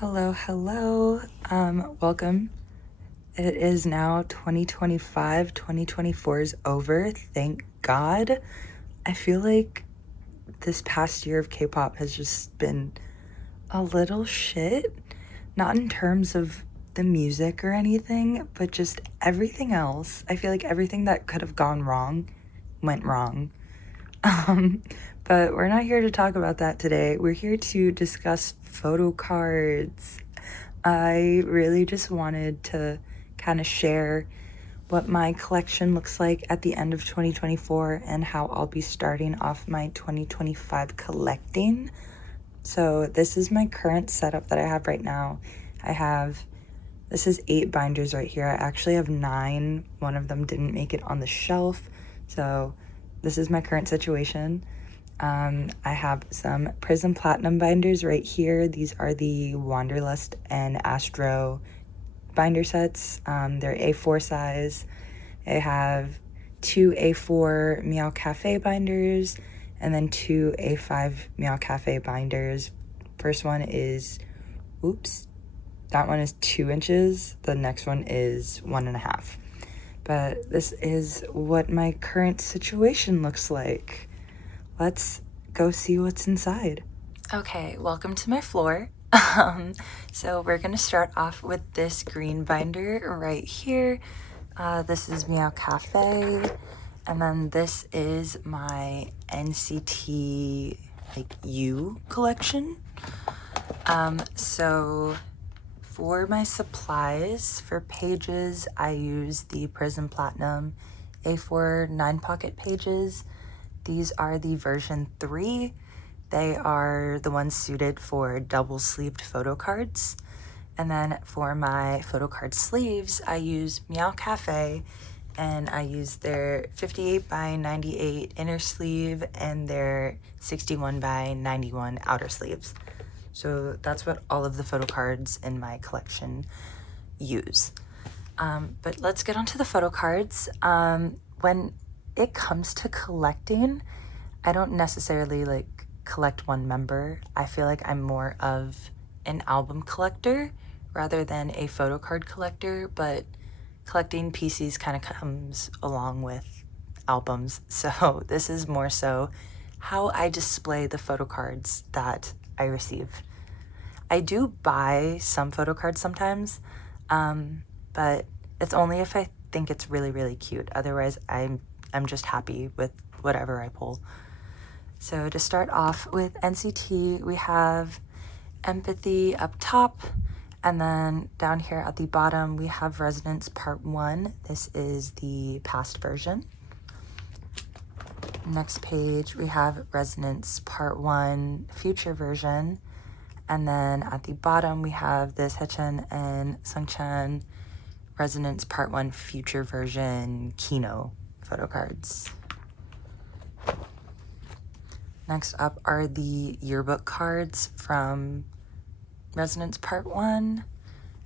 Hello. Welcome. It is now 2025. 2024 is over. Thank God. I feel like this past year of K-pop has just been a little shit. Not in terms of the music or anything, but just everything else. I feel like everything that could have gone wrong went wrong. But we're not here to talk about that today. We're here to discuss photo cards. I really just wanted to kind of share what my collection looks like at the end of 2024 and how I'll be starting off my 2025 collecting. So this is my current setup that I have right now. This is 8 binders right here. I actually have 9. One of them didn't make it on the shelf. So this is my current situation. I have some Prism Platinum binders right here. These are the Wanderlust and Astro binder sets. They're A4 size. I have 2 A4 Meow Cafe binders and then 2 A5 Meow Cafe binders. First one is, that one is 2 inches. The next one is 1.5. But this is what my current situation looks like. Let's go see what's inside. Okay, welcome to my floor. So we're gonna start off with this green binder right here. This is Meow Cafe, and then this is my NCT U collection. So for my supplies, for pages, I use the Prism Platinum A4 9-pocket pages. These are the version 3. They are the ones suited for double-sleeved photo cards. And then for my photo card sleeves, I use Meow Cafe, and I use their 58 by 98 inner sleeve and their 61 by 91 outer sleeves. So that's what all of the photo cards in my collection use. But let's get onto the photo cards. When it comes to collecting, I don't necessarily collect one member. I feel like I'm more of an album collector rather than a photo card collector, but collecting PCs kind of comes along with albums. So this is more so how I display the photo cards that I receive. I do buy some photo cards sometimes, but it's only if I think it's really, really cute. Otherwise, I'm just happy with whatever I pull. So to start off with NCT, we have Empathy up top, and then down here at the bottom, we have Resonance Part 1. This is the past version. Next page, we have Resonance Part 1 future version. And then at the bottom, we have this Haechan and Sungchan Resonance Part 1 future version Kino photo cards. Next up are the yearbook cards from Resonance Part 1.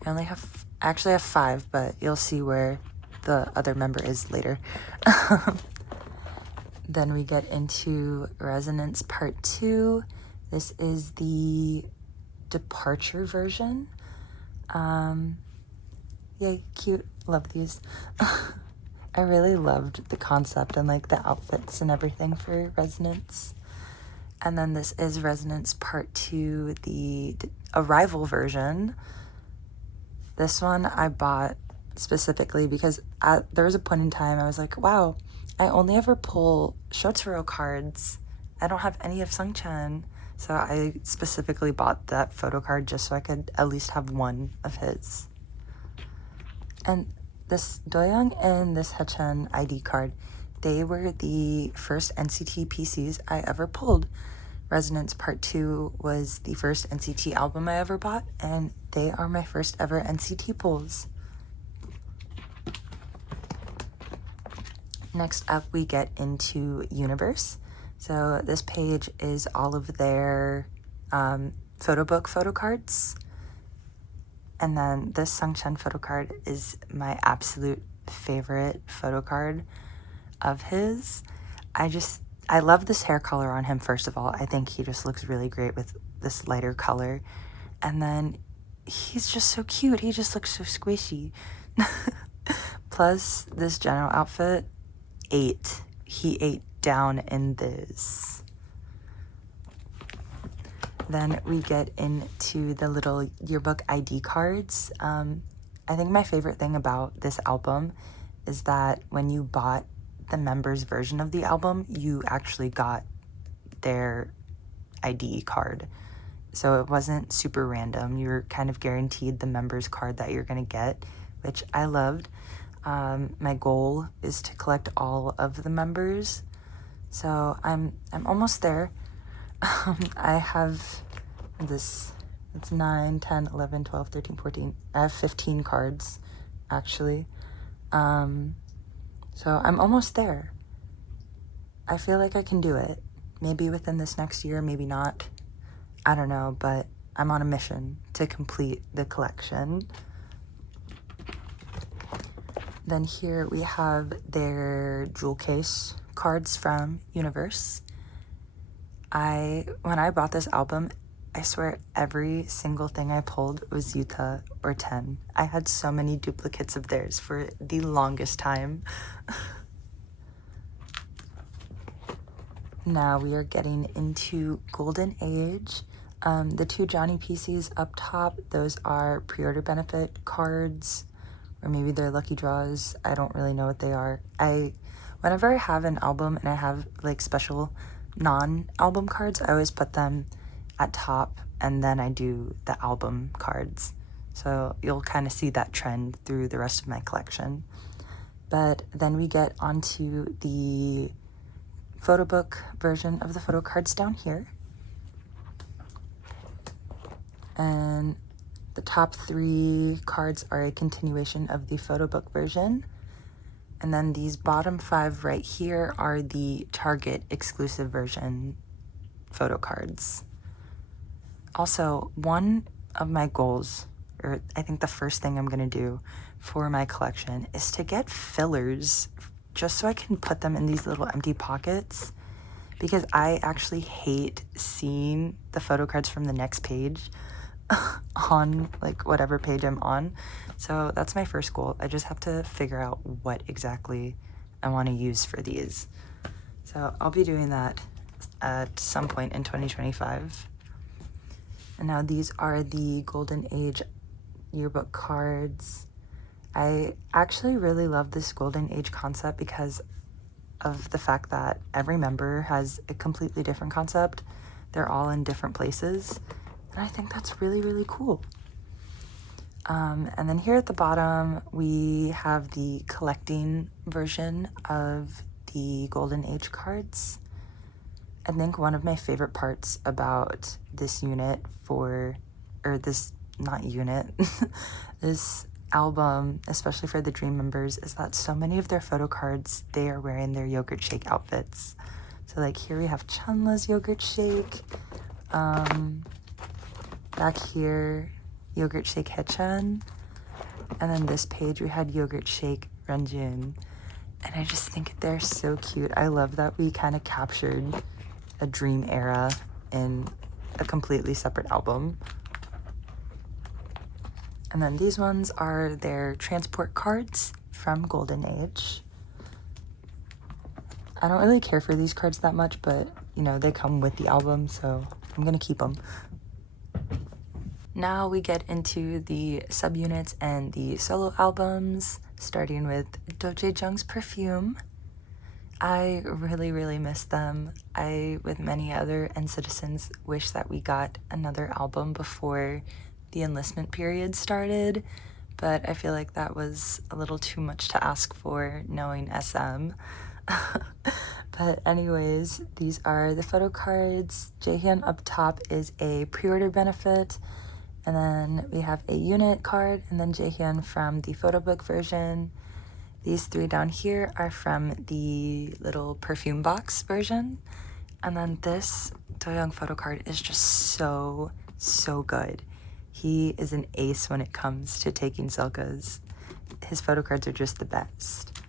I actually have 5, but you'll see where the other member is later. Then we get into Resonance Part 2. This is the departure version. Yay, cute. Love these. I really loved the concept and the outfits and everything for Resonance. And then this is Resonance Part 2, the Arrival version. This one I bought specifically because there was a point in time I was like, wow, I only ever pull Shotaro cards. I don't have any of Sungchan. So I specifically bought that photo card just so I could at least have one of his. And this Doyoung and this Haechan ID card, they were the first NCT PCs I ever pulled. Resonance Part 2 was the first NCT album I ever bought, and they are my first ever NCT pulls. Next up, we get into Universe. So this page is all of their photo book photo cards. And then this Sungchan photo card is my absolute favorite photo card of his. I love this hair color on him, first of all. I think he just looks really great with this lighter color. And then he's just so cute. He just looks so squishy. Plus, this general outfit he ate down in this. Then we get into the little yearbook ID cards. I think my favorite thing about this album is that when you bought the members version of the album, you actually got their ID card. So it wasn't super random. You were kind of guaranteed the members card that you're gonna get, which I loved. My goal is to collect all of the members, so I'm almost there. I have this, it's 9, 10, 11, 12, 13, 14. I have 15 cards, actually. So I'm almost there. I feel like I can do it. Maybe within this next year, maybe not. I don't know, but I'm on a mission to complete the collection. Then here we have their jewel case cards from Universe. When I bought this album, I swear every single thing I pulled was Yuta or Ten. I had so many duplicates of theirs for the longest time. Now we are getting into Golden Age. The 2 Johnny PCs up top, those are pre-order benefit cards, or maybe they're lucky draws. I don't really know what they are. Whenever I have an album and I have like special non-album cards, I always put them at top and then I do the album cards. So you'll kind of see that trend through the rest of my collection. But then we get onto the photo book version of the photo cards down here. And the top 3 cards are a continuation of the photo book version. And then these bottom 5 right here are the Target exclusive version photo cards. Also, one of my goals, or I think the first thing I'm gonna do for my collection, is to get fillers just so I can put them in these little empty pockets, because I actually hate seeing the photo cards from the next page on like whatever page I'm on. So that's my first goal. I just have to figure out what exactly I want to use for these. So I'll be doing that at some point in 2025. And now these are the Golden Age yearbook cards. I actually really love this Golden Age concept because of the fact that every member has a completely different concept. They're all in different places. And I think that's really, really cool. And then here at the bottom, we have the collecting version of the Golden Age cards. I think one of my favorite parts about this this album, especially for the Dream members, is that so many of their photo cards, they are wearing their yogurt shake outfits. So like here we have Chunla's yogurt shake. Back here, yogurt shake Haechan. And then this page we had yogurt shake Renjun. And I just think they're so cute. I love that we kind of captured a Dream era in a completely separate album. And then these ones are their transport cards from Golden Age. I don't really care for these cards that much, but you know, they come with the album, so I'm gonna keep them. Now we get into the subunits and the solo albums, starting with Doja Jung's Perfume. I really, really miss them. I, with many other NCTzens, wish that we got another album before the enlistment period started, but I feel like that was a little too much to ask for, knowing SM. But anyways, these are the photo cards. Jaehyun up top is a pre-order benefit, and then we have a unit card, and then Jaehyun from the photo book version. These 3 down here are from the little perfume box version. And then this Doyoung photo card is just so, so good. He is an ace when it comes to taking selfies. His photo cards are just the best.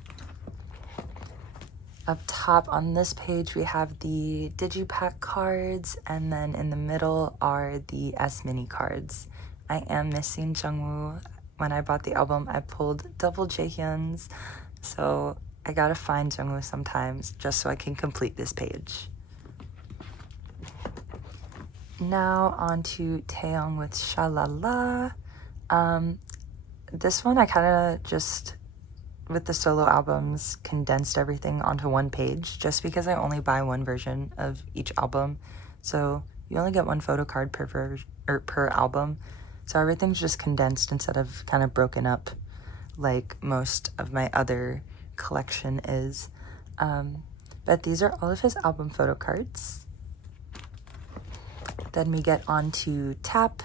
Up top on this page, we have the Digipack cards, and then in the middle are the S Mini cards. I am missing Jungwoo. When I bought the album, I pulled double Jaehyun's, so I gotta find Jungwoo sometimes just so I can complete this page. Now on to Taeyong with Shalala. This one I kind of just, with the solo albums, condensed everything onto one page just because I only buy one version of each album. So you only get one photo card per album. So everything's just condensed instead of kind of broken up like most of my other collection is. But these are all of his album photo cards. Then we get on to Tap.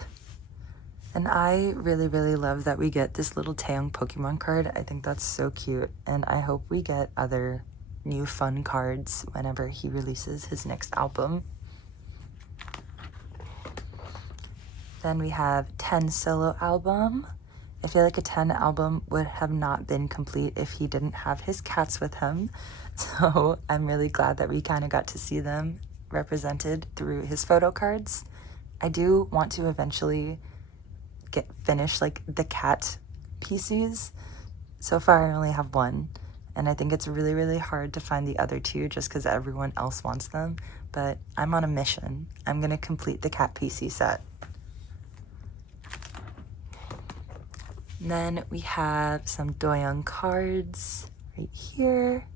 And I really, really love that we get this little Taeyong Pokemon card. I think that's so cute. And I hope we get other new fun cards whenever he releases his next album. Then we have 10 solo album. I feel like a 10 album would have not been complete if he didn't have his cats with him. So I'm really glad that we kind of got to see them represented through his photo cards. I do want to eventually finish like the cat PCs. So far I only have one, and I think it's really, really hard to find the other two just because everyone else wants them. But I'm on a mission. I'm gonna complete the cat PC set. And then we have some Doyoung cards right here.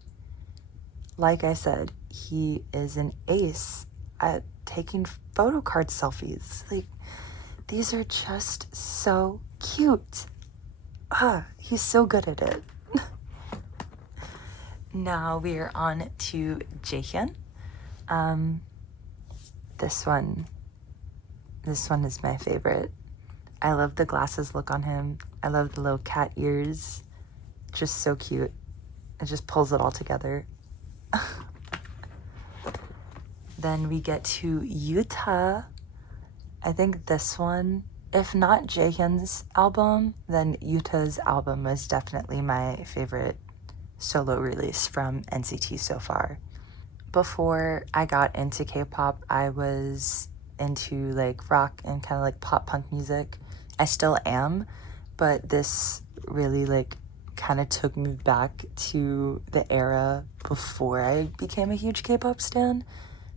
Like I said, he is an ace at taking photo card selfies. Like, these are just so cute. He's so good at it. Now we are on to Jaehyun. This one is my favorite. I love the glasses look on him. I love the little cat ears. Just so cute. It just pulls it all together. Then we get to Yuta. I think this one, if not Jaehyun's album, then Yuta's album was definitely my favorite solo release from NCT so far. Before I got into K-pop, I was into like rock and kind of like pop punk music. I still am, but this really like kind of took me back to the era before I became a huge K-pop stan.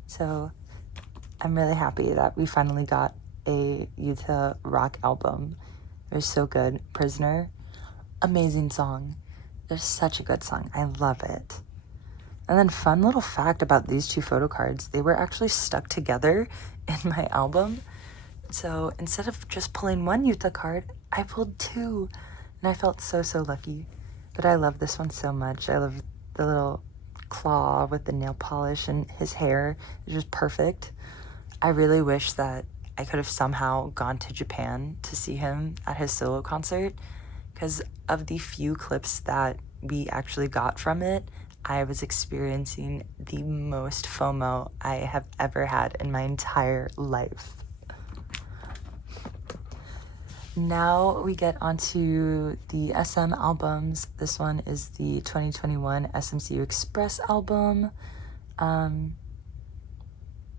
So I'm really happy that we finally got a Yuta rock album. It was so good. Prisoner, amazing song. It's such a good song. I love it. And then fun little fact about these two photo cards, they were actually stuck together in my album. So instead of just pulling one Yuta card, I pulled two. And I felt so, so lucky. But I love this one so much. I love the little claw with the nail polish, and his hair is just perfect. I really wish that I could have somehow gone to Japan to see him at his solo concert, because of the few clips that we actually got from it, I was experiencing the most FOMO I have ever had in my entire life. Now we get onto the SM albums. This one is the 2021 SMCU Express album.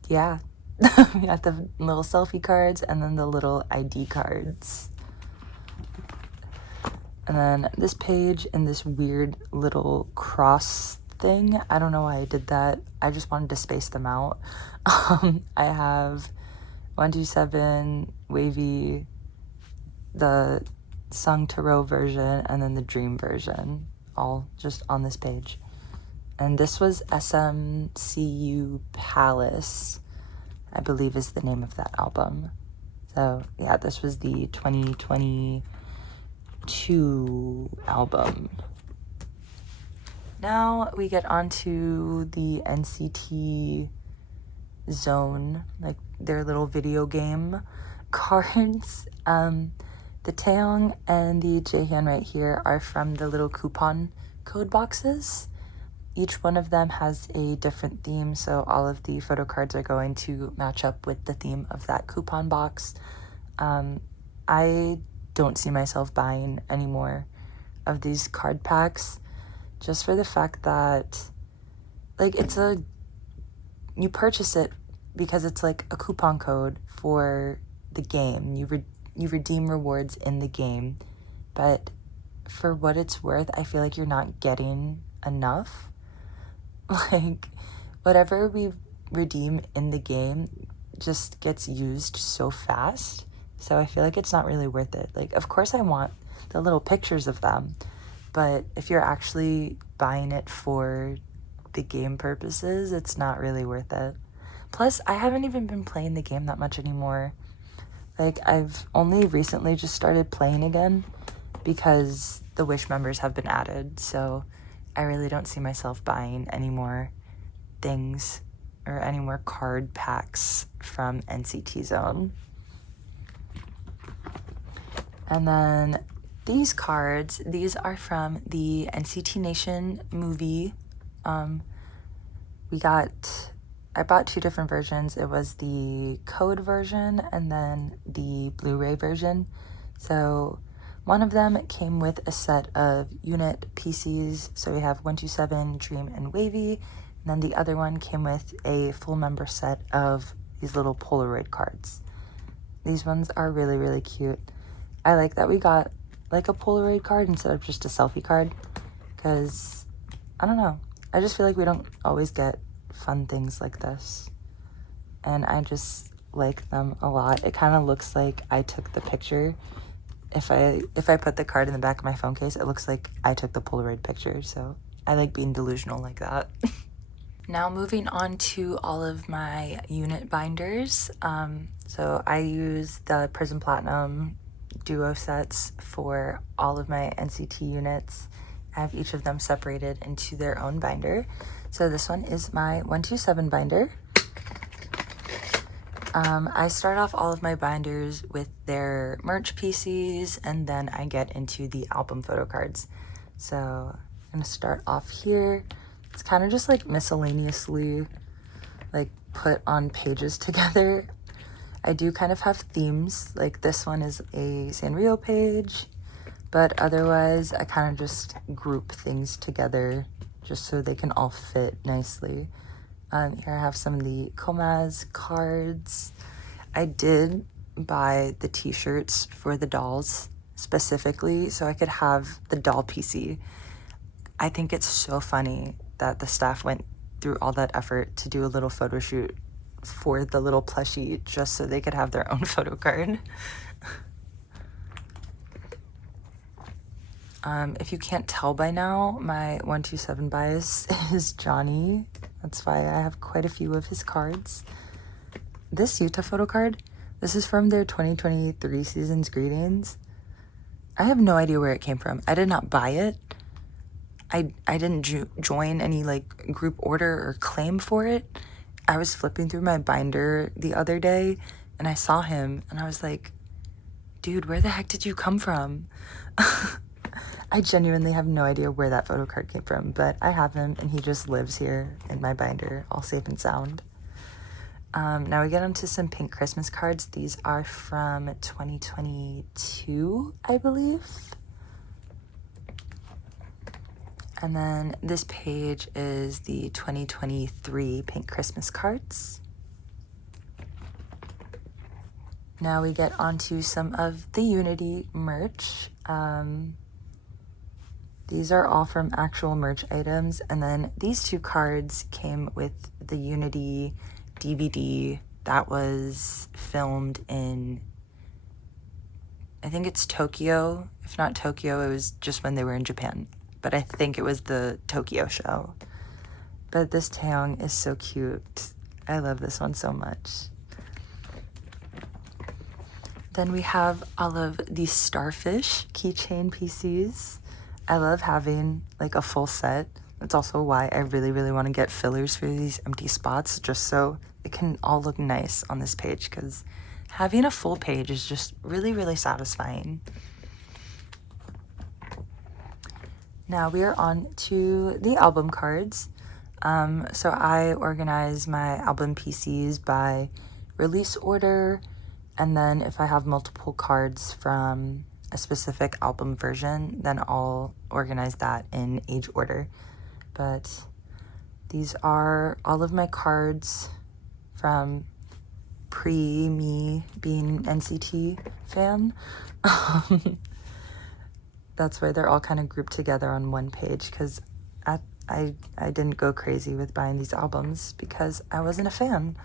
Yeah, we got the little selfie cards and then the little ID cards. And then this page in this weird little cross thing. I don't know why I did that. I just wanted to space them out. I have 127, Wavy, the Sung Tarot version, and then the Dream version, all just on this page. And this was SMCU Palace, I believe is the name of that album. So yeah, this was the 2022 album. Now we get onto the NCT Zone, like their little video game cards. The Taeyong and the Jaehyun right here are from the little coupon code boxes. Each one of them has a different theme, so all of the photo cards are going to match up with the theme of that coupon box. I don't see myself buying any more of these card packs, just for the fact that, like, you purchase it because it's like a coupon code for the game. you redeem rewards in the game, but for what it's worth, I feel like you're not getting enough. Like, whatever we redeem in the game just gets used so fast, so I feel like it's not really worth it. Like, of course I want the little pictures of them, but if you're actually buying it for the game purposes, it's not really worth it. Plus, I haven't even been playing the game that much anymore. Like, I've only recently just started playing again because the Wish members have been added, so I really don't see myself buying any more things or any more card packs from NCT Zone. And then these cards, these are from the NCT Nation movie. I bought two different versions. It was the code version and then the Blu-ray version. So one of them came with a set of unit PCs. So we have 127, Dream, and Wavy. And then the other one came with a full member set of these little Polaroid cards. These ones are really, really cute. I like that we got like a Polaroid card instead of just a selfie card, because I don't know, I just feel like we don't always get fun things like this, and I just like them a lot. It kind of looks like I took the picture. If I put the card in the back of my phone case, it looks like I took the Polaroid picture, so I like being delusional like that. Now moving on to all of my unit binders. So I use the Prism Platinum duo sets for all of my NCT units. I have each of them separated into their own binder. So this one is my 127 binder. I start off all of my binders with their merch PCs, and then I get into the album photo cards. So I'm gonna start off here. It's kind of just like miscellaneously like put on pages together. I do kind of have themes, like this one is a Sanrio page, but otherwise I kind of just group things together just so they can all fit nicely. Here I have some of the Komaz cards. I did buy the t-shirts for the dolls specifically so I could have the doll PC. I think it's so funny that the staff went through all that effort to do a little photo shoot for the little plushie just so they could have their own photo card. If you can't tell by now, my 127 bias is Johnny. That's why I have quite a few of his cards. This Yuta photo card, this is from their 2023 season's greetings. I have no idea where it came from. I did not buy it. I didn't join any like group order or claim for it. I was flipping through my binder the other day and I saw him and I was like, dude, where the heck did you come from? I genuinely have no idea where that photo card came from, but I have him and he just lives here in my binder, all safe and sound. Now we get onto some pink Christmas cards. These are from 2022, I believe. And then this page is the 2023 pink Christmas cards. Now we get onto some of the Unity merch. These are all from actual merch items. And then these two cards came with the Unity DVD that was filmed in, I think it's Tokyo. If not Tokyo, it was just when they were in Japan. But I think it was the Tokyo show. But this Taeyong is so cute. I love this one so much. Then we have all of these Starfish keychain PCs. I love having like a full set. That's also why I really, really want to get fillers for these empty spots, just so it can all look nice on this page, because having a full page is just really, really satisfying. Now we are on to the album cards. So I organize my album PCs by release order, and then if I have multiple cards from a specific album version, then I'll organize that in age order. But these are all of my cards from pre me being NCT fan. That's why they're all kind of grouped together on one page, because I didn't go crazy with buying these albums because I wasn't a fan.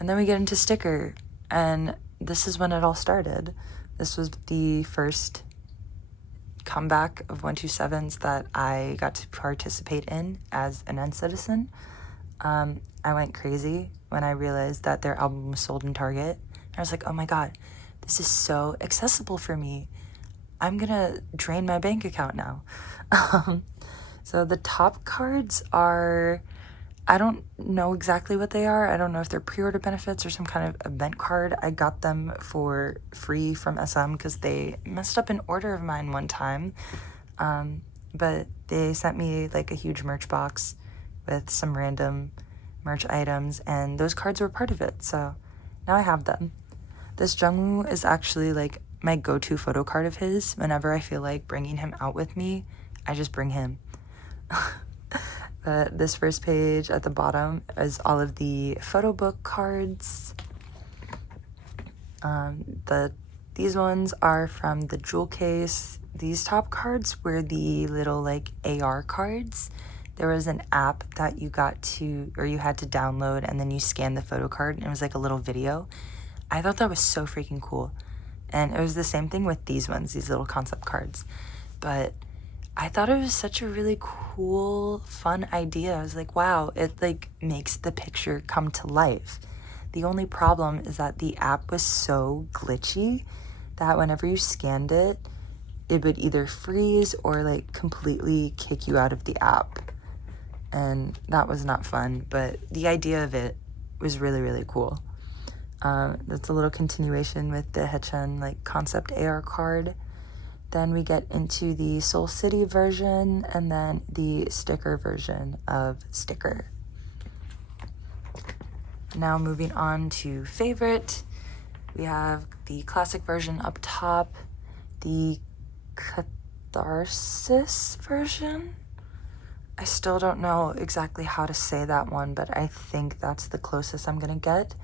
And then we get into sticker, and this is when it all started. This was the first comeback of 127s that I got to participate in as an NCitizen. I went crazy when I realized that their album was sold in Target. And I was like, oh my god, this is so accessible for me. I'm gonna drain my bank account now. So the top cards are, I don't know exactly what they are. I don't know if they're pre-order benefits or some kind of event card. I got them for free from SM because they messed up an order of mine one time. But they sent me like a huge merch box with some random merch items, and those cards were part of it. So now I have them. This Jungwoo is actually like my go-to photo card of his. Whenever I feel like bringing him out with me, I just bring him. But this first page at the bottom is all of the photo book cards. These ones are from the jewel case. These top cards were the little like AR cards. There was an app that you got to, or you had to download, and then you scan the photo card, and it was like a little video. I thought that was so freaking cool. And it was the same thing with these ones, these little concept cards. But I thought it was such a really cool, fun idea. I was like, wow, it like makes the picture come to life. The only problem is that the app was so glitchy that whenever you scanned it, it would either freeze or like completely kick you out of the app. And that was not fun, but the idea of it was really, really cool. That's a little continuation with the Haechan like concept AR card. Then we get into the Seoul City version, and then the sticker version of sticker. Now moving on to favorite, we have the classic version up top, the Catharsis version. I still don't know exactly how to say that one, but I think that's the closest I'm gonna get.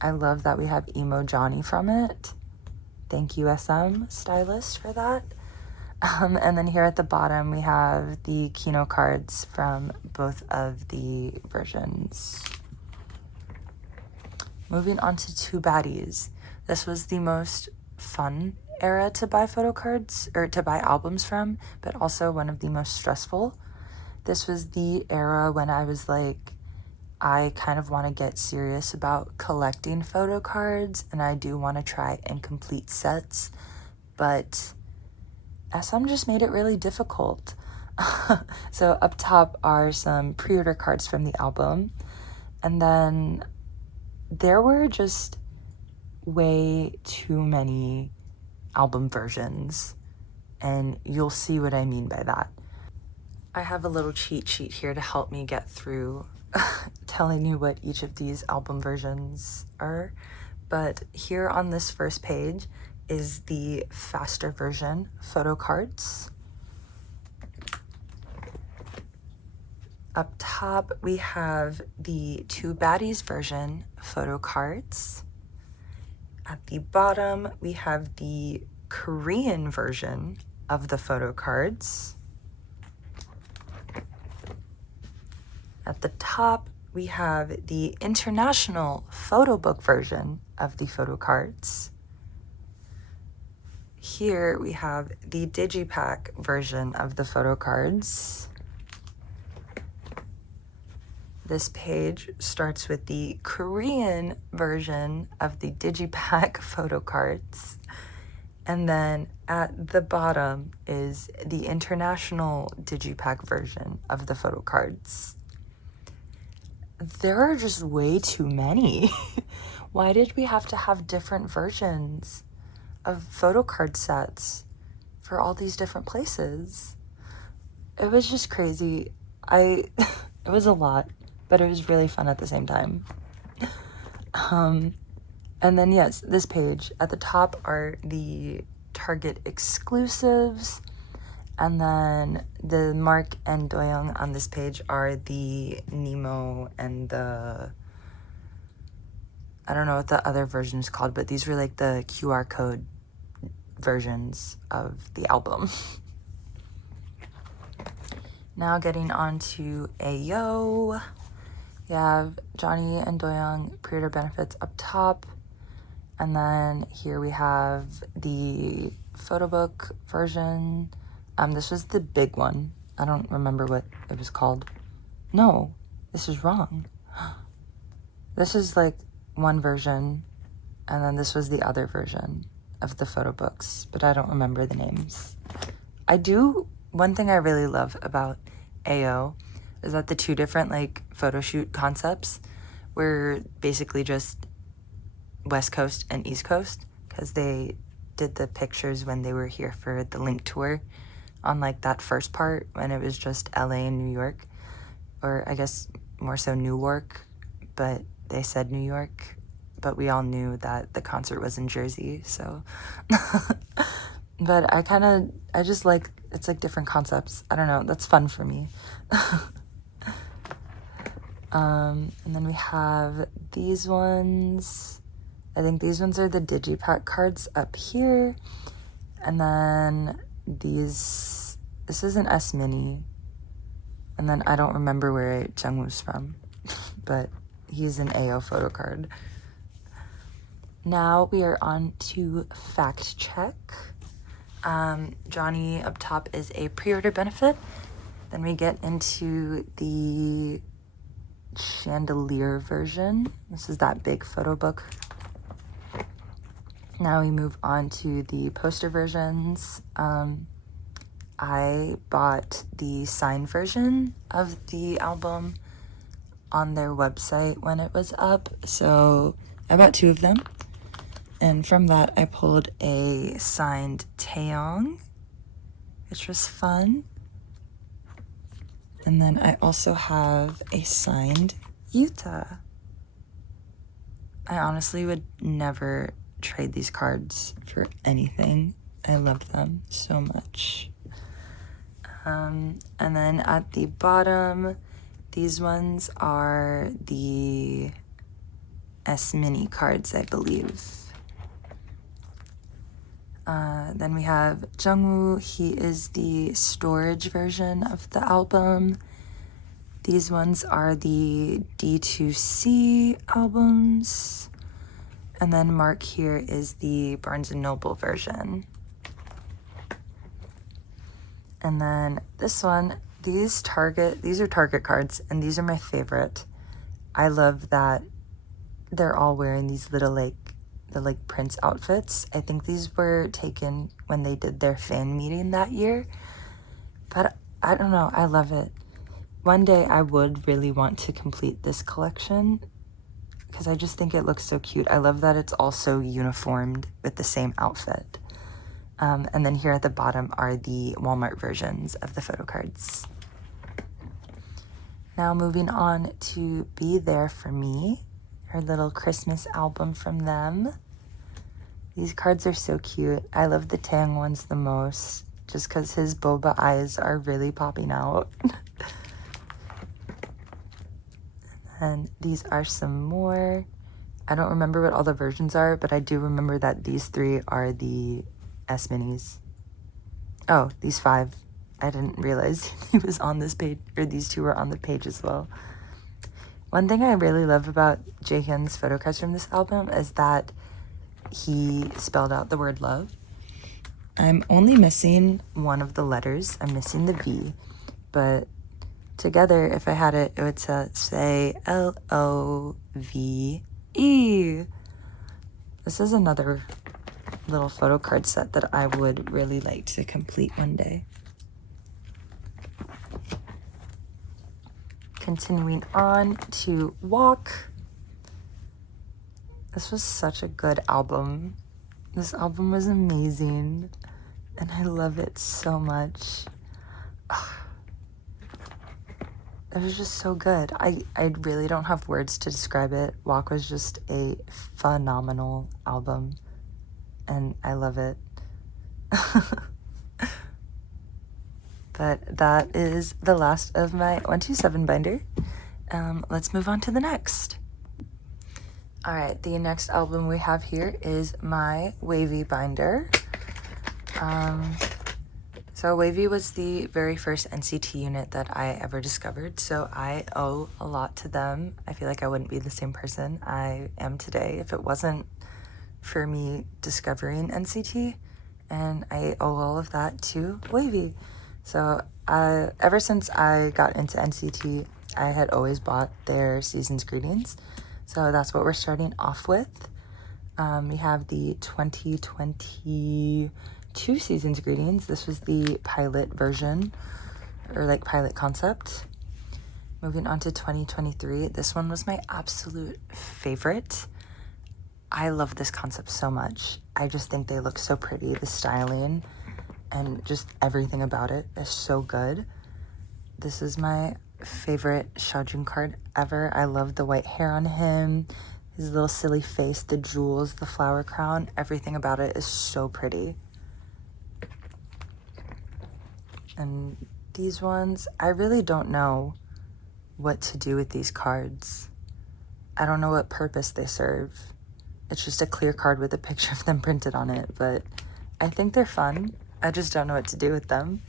I love that we have Emo Johnny from it. Thank you, SM stylist, for that. And then here at the bottom, we have the Kino cards from both of the versions. Moving on to Two Baddies. This was the most fun era to buy photo cards, or to buy albums from, but also one of the most stressful. This was the era when I was like, I kind of want to get serious about collecting photo cards, and I do want to try incomplete sets, but SM just made it really difficult. So up top are some pre-order cards from the album, and then there were just way too many album versions, and you'll see what I mean by that. I have a little cheat sheet here to help me get through telling you what each of these album versions are, but here on this first page is the faster version photo cards. Up top we have the Two Baddies version photo cards. At the bottom we have the Korean version of the photo cards. At the top, we have the international photo book version of the photo cards. Here we have the digipack version of the photo cards. This page starts with the Korean version of the digipack photo cards. And then at the bottom is the international digipack version of the photo cards. There are just way too many. Why did we have to have different versions of photo card sets for all these different places? It was just crazy. It was a lot, but it was really fun at the same time. And then yes, this page at the top are the Target exclusives. And then the Mark and Doyoung on this page are the Nemo and the I don't know what the other version is called, but these were like the QR code versions of the album. Now getting on to Ayo. You have Johnny and Doyoung pre-order benefits up top. And then here we have the photo book version. This was the big one. I don't remember what it was called. No, this is wrong. This is like one version, and then this was the other version of the photo books, but I don't remember the names. One thing I really love about Ayo is that the two different like photo shoot concepts were basically just West Coast and East Coast, because they did the pictures when they were here for the Link tour on like that first part when it was just LA and New York, or I guess more so Newark, but they said New York, but we all knew that the concert was in Jersey, so but I just like, it's like different concepts. I don't know, that's fun for me. And then we have these ones. I think these ones are the Digipack cards up here. And then this is an S Mini. And then I don't remember where Jungwoo's from, but he's an Ayo photo card. Now we are on to fact check. Johnny up top is a pre-order benefit. Then we get into the chandelier version. This is that big photo book. Now we move on to the poster versions. I bought the signed version of the album on their website when it was up, so I bought 2 of them. And from that, I pulled a signed Taeyong, which was fun. And then I also have a signed Yuta. I honestly would never trade these cards for anything. I love them so much. And then at the bottom, these ones are the S Mini cards, I believe. Then we have Jungwoo. He is the storage version of the album. These ones are the D2C albums. And then Mark here is the Barnes & Noble version. And then this one, these are Target cards, and these are my favorite. I love that they're all wearing these little the Prince outfits. I think these were taken when they did their fan meeting that year. But I don't know, I love it. One day I would really want to complete this collection because I just think it looks so cute. I love that it's also uniformed with the same outfit. And then here at the bottom are the Walmart versions of the photo cards. Now moving on to Be There For Me, her little Christmas album from them. These cards are so cute. I love the Taeyang ones the most, just because his boba eyes are really popping out. And these are some more. I don't remember what all the versions are, but I do remember that these 3 are the S Minis. Oh, these 5. I didn't realize he was on this page, or these 2 were on the page as well. One thing I really love about Jaehyun's photo cards from this album is that he spelled out the word love. I'm only missing one of the letters. I'm missing the V, but together, if I had it, it would say Love. This is another little photo card set that I would really like to complete one day. Continuing on to Walk. This was such a good album. This album was amazing, and I love it so much. It was just so good. I really don't have words to describe it. Walk was just a phenomenal album, and I love it. But that is the last of my 127 binder. Let's move on to the next. All right, the next album we have here is my Wavy binder. So Wavy was the very first NCT unit that I ever discovered, so I owe a lot to them. I feel like I wouldn't be the same person I am today if it wasn't for me discovering NCT, and I owe all of that to Wavy. So ever since I got into NCT, I had always bought their Season's Greetings, so that's what we're starting off with. We have the 2022 Season's Greetings. This was the pilot version, or like pilot concept. Moving on to 2023, this one was my absolute favorite. I love this concept so much. I just think they look so pretty. The styling and just everything about it is so good. This is my favorite Xiaojun card ever. I love the white hair on him, his little silly face, the jewels, the flower crown. Everything about it is so pretty. And these ones, I really don't know what to do with these cards. I don't know what purpose they serve. It's just a clear card with a picture of them printed on it, but I think they're fun. I just don't know what to do with them.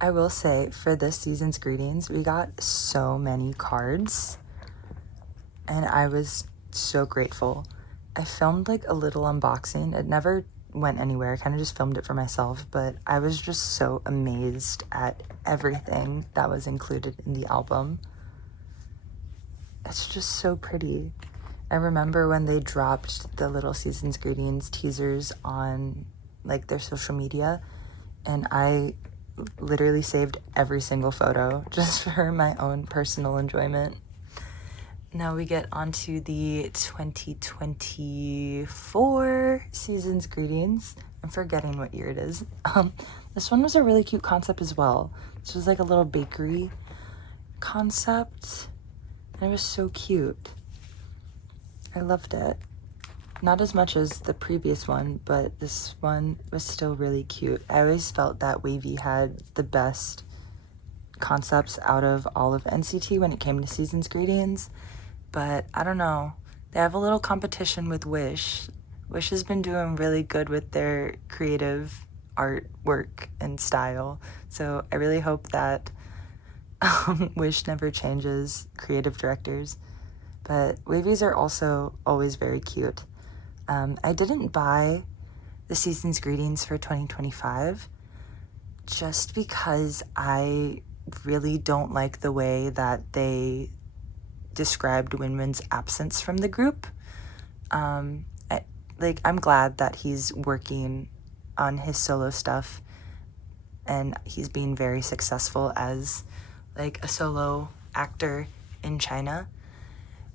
I will say, for this Season's Greetings, we got so many cards, and I was so grateful. I filmed like a little unboxing. It never went anywhere. I kind of just filmed it for myself, but I was just so amazed at everything that was included in the album. It's just so pretty. I remember when they dropped the little Season's Greetings teasers on like their social media, and I literally saved every single photo just for my own personal enjoyment. Now we get onto the 2024 Season's Greetings. I'm forgetting what year it is. This one was a really cute concept as well. This was like a little bakery concept, and it was so cute. I loved it. Not as much as the previous one, but this one was still really cute. I always felt that Wavy had the best concepts out of all of NCT when it came to Season's Greetings, but I don't know. They have a little competition with Wish. Wish has been doing really good with their creative artwork and style, so I really hope that Wish never changes creative directors. But Wavies are also always very cute. I didn't buy the Season's Greetings for 2025 just because I really don't like the way that they described Winwin's absence from the group. I'm glad that he's working on his solo stuff and he's being very successful as like a solo actor in China.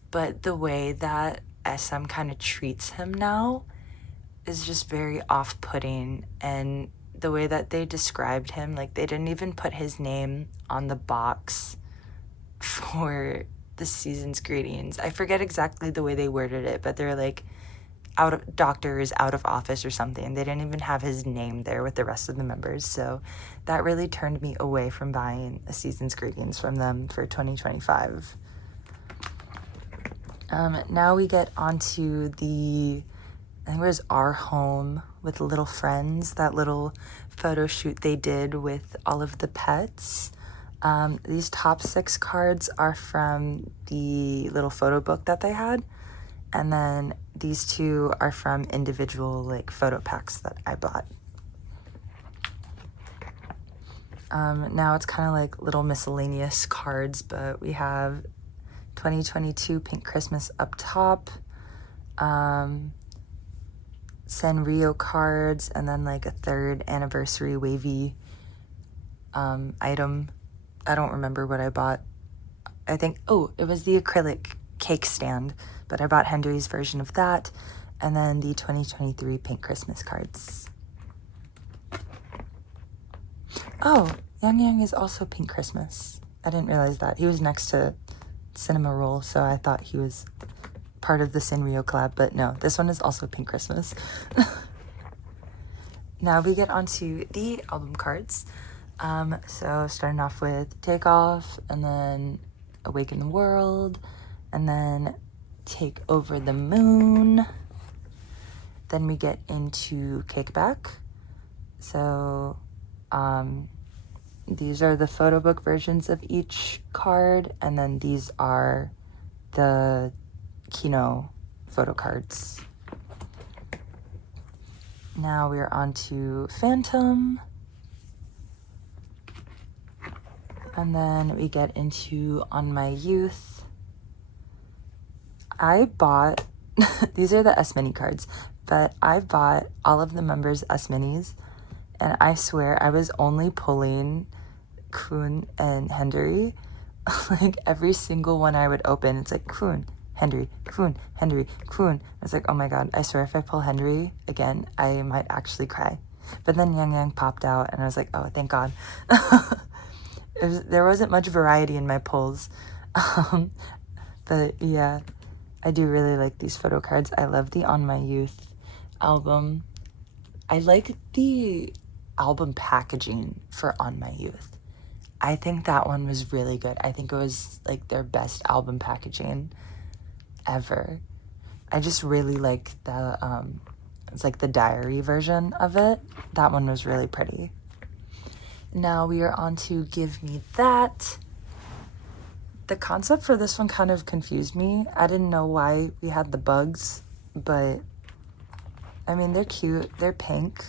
But the way that SM kind of treats him now is just very off-putting, and the way that they described him, like they didn't even put his name on the box for the Season's Greetings. I forget exactly the way they worded it, but they're like doctor is out of office or something. They didn't even have his name there with the rest of the members, so that really turned me away from buying a Season's Greetings from them for 2025. Now we get onto the, I think it was Our Home with Little Friends, that little photo shoot they did with all of the pets. These top 6 cards are from the little photo book that they had, and then these 2 are from individual like photo packs that I bought. Now it's kind of like little miscellaneous cards, but we have 2022 Pink Christmas up top, Sanrio cards, and then like a 3rd anniversary Wavy item. I don't remember what I bought. I think, it was the acrylic cake stand, but I bought Henry's version of that, and then the 2023 Pink Christmas cards. Oh, Yang Yang is also Pink Christmas. I didn't realize that. He was next to Cinema Roll, so I thought he was part of the Sanrio collab, but no, this one is also Pink Christmas. Now we get onto the album cards. So starting off with Takeoff, and then Awaken the World, and then Take Over the Moon. Then we get into Kickback. So these are the photo book versions of each card, and then these are the Kino photo cards. Now we're on to Phantom. And then we get into On My Youth. I bought, these are the S-Mini cards, but I bought all of the members' S-Minis, and I swear I was only pulling Kun and Henry. Like every single one I would open, it's like Kun, Henry, Kun, Henry, Kun. I was like, oh my god, I swear if I pull Henry again, I might actually cry. But then Yang Yang popped out, and I was like, oh, thank god. There wasn't much variety in my pulls. But yeah, I do really like these photo cards. I love the On My Youth album. I like the album packaging for On My Youth. I think that one was really good. I think it was like their best album packaging ever. I just really like the it's like the diary version of it. That one was really pretty. Now we are on to Give Me That. The concept for this one kind of confused me. I didn't know why we had the bugs, but I mean, they're cute. They're pink.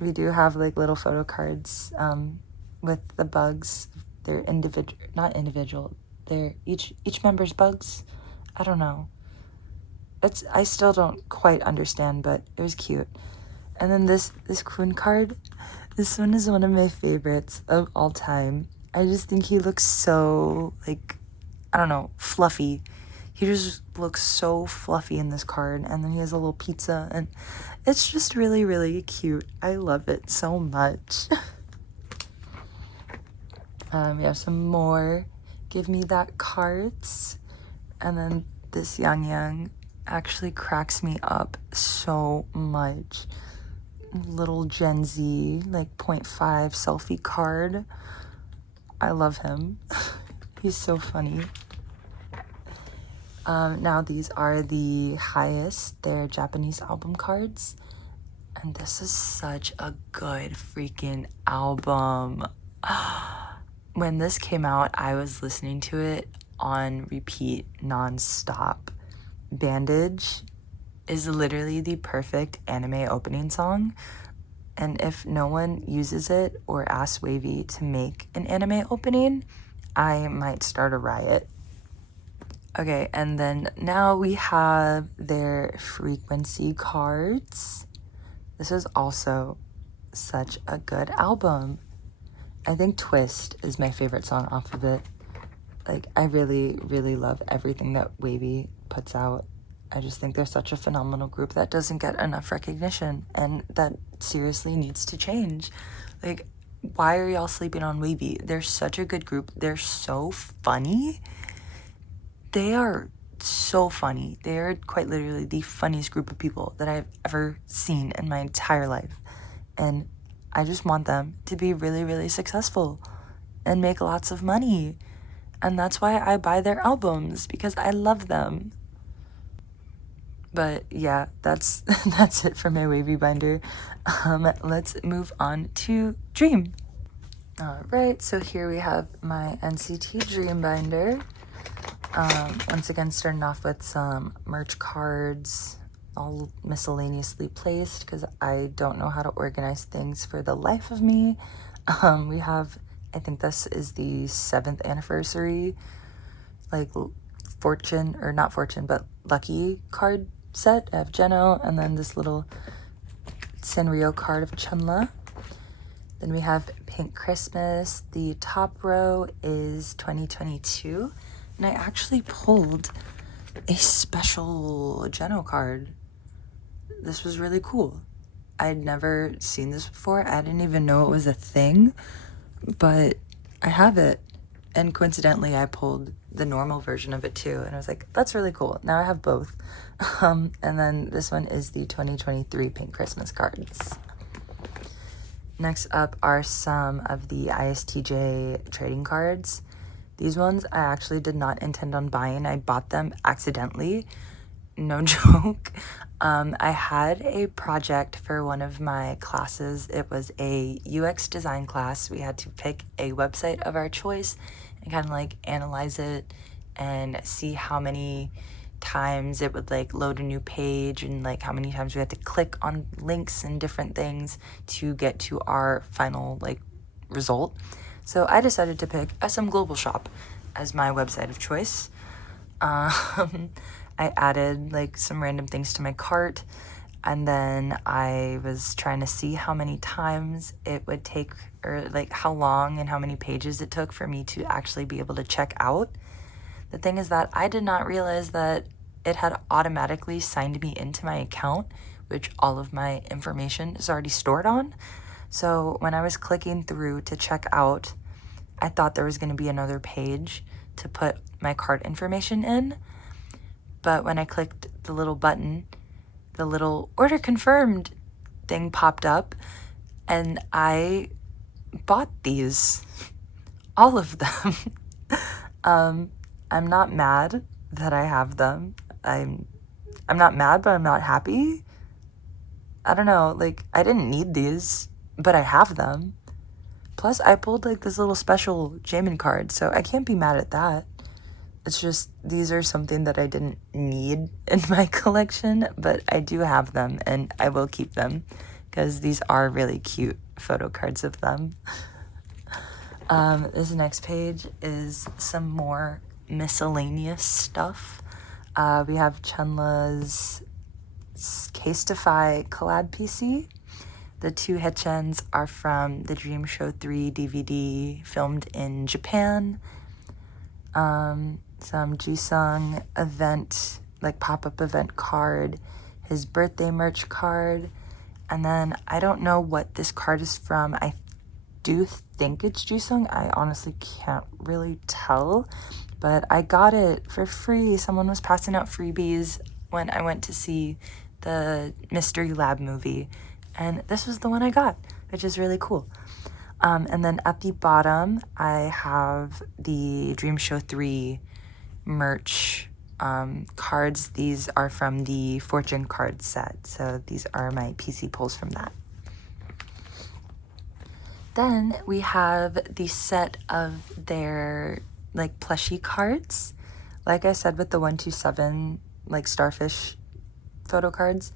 We do have like little photo cards with the bugs. They're not individual. They're each member's bugs. I don't know. I still don't quite understand, but it was cute. And then this Kun card, this one is one of my favorites of all time. I just think he looks so, like, I don't know, fluffy. He just looks so fluffy in this card. And then he has a little pizza, and it's just really, really cute. I love it so much. We have some more Give Me That cards. And then this Yang Yang actually cracks me up so much. Little Gen Z, like 0.5 selfie card. I love him. He's so funny. Now these are the highest. They're Japanese album cards. And this is such a good freaking album. When this came out, I was listening to it on repeat non-stop. Bandage is literally the perfect anime opening song. And if no one uses it or asks Wavy to make an anime opening, I might start a riot. Okay, and then now we have their frequency cards. This is also such a good album. I think Twist is my favorite song off of it. Like, I really, really love everything that Wavy puts out. I just think they're such a phenomenal group that doesn't get enough recognition, and that seriously needs to change. Like, why are y'all sleeping on Wavy? They're such a good group. They're so funny. They are so funny. They are quite literally the funniest group of people that I've ever seen in my entire life. And I just want them to be really, really successful and make lots of money. And that's why I buy their albums, because I love them. But yeah, that's it for my Wavy binder. Let's move on to Dream. All right, so here we have my NCT Dream binder. Once again, starting off with some merch cards, all miscellaneously placed because I don't know how to organize things for the life of me. We have, I think this is the 7th anniversary, like fortune, or not fortune, but lucky card set. I have Jeno, and then this little Sanrio card of Chunla. Then we have Pink Christmas. The top row is 2022. And I actually pulled a special Jeno card. This was really cool. I'd never seen this before. I didn't even know it was a thing, but I have it. And coincidentally, I pulled the normal version of it too. And I was like, that's really cool. Now I have both. And then this one is the 2023 Pink Christmas cards. Next up are some of the ISTJ trading cards. These ones I actually did not intend on buying. I bought them accidentally. No joke. I had a project for one of my classes. It was a UX design class. We had to pick a website of our choice and kind of like analyze it and see how many times it would like load a new page and like how many times we had to click on links and different things to get to our final like result. So I decided to pick SM Global Shop as my website of choice. I added like some random things to my cart, and then I was trying to see how many times it would take, or like how long and how many pages it took for me to actually be able to check out. The thing is that I did not realize that it had automatically signed me into my account, which all of my information is already stored on. So when I was clicking through to check out, I thought there was going to be another page to put my cart information in. But when I clicked the little button, the little order confirmed thing popped up, and I bought these, all of them. I'm not mad that I have them. I'm not mad, but I'm not happy. I don't know, like, I didn't need these, but I have them. Plus, I pulled like this little special Jamin card, so I can't be mad at that. It's just, these are something that I didn't need in my collection, but I do have them, and I will keep them, because these are really cute photo cards of them. This next page is some more miscellaneous stuff. We have Chenla's Casetify collab PC. The two Hitchens are from the Dream Show 3 DVD filmed in Japan. Some Jisung event, like pop-up event card, his birthday merch card, and then I don't know what this card is from. I do think it's Jisung. I honestly can't really tell, but I got it for free. Someone was passing out freebies when I went to see the Mystery Lab movie, and this was the one I got, which is really cool. And then at the bottom, I have the Dream Show 3 merch cards. These are from the Fortune card set, so these are my PC pulls from that. Then we have the set of their like plushie cards. Like I said with the 127 like starfish photo cards,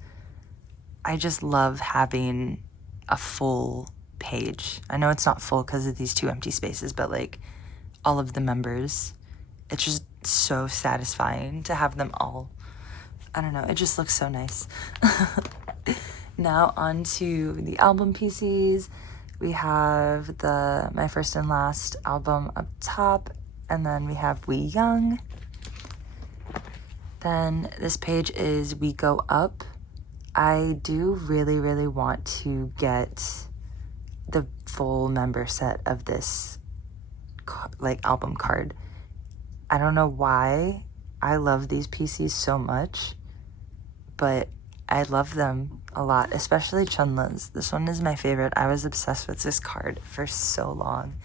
I just love having a full page. I know it's not full because of these two empty spaces, but like all of the members, it's just so satisfying to have them all. I don't know, it just looks so nice. Now on to the album PCs. We have the My First and Last album up top, and then we have We Young. Then this page is We Go Up. I do really, really want to get the full member set of this like album card. I don't know why I love these PCs so much, but I love them a lot, especially Chunla's. This one is my favorite. I was obsessed with this card for so long,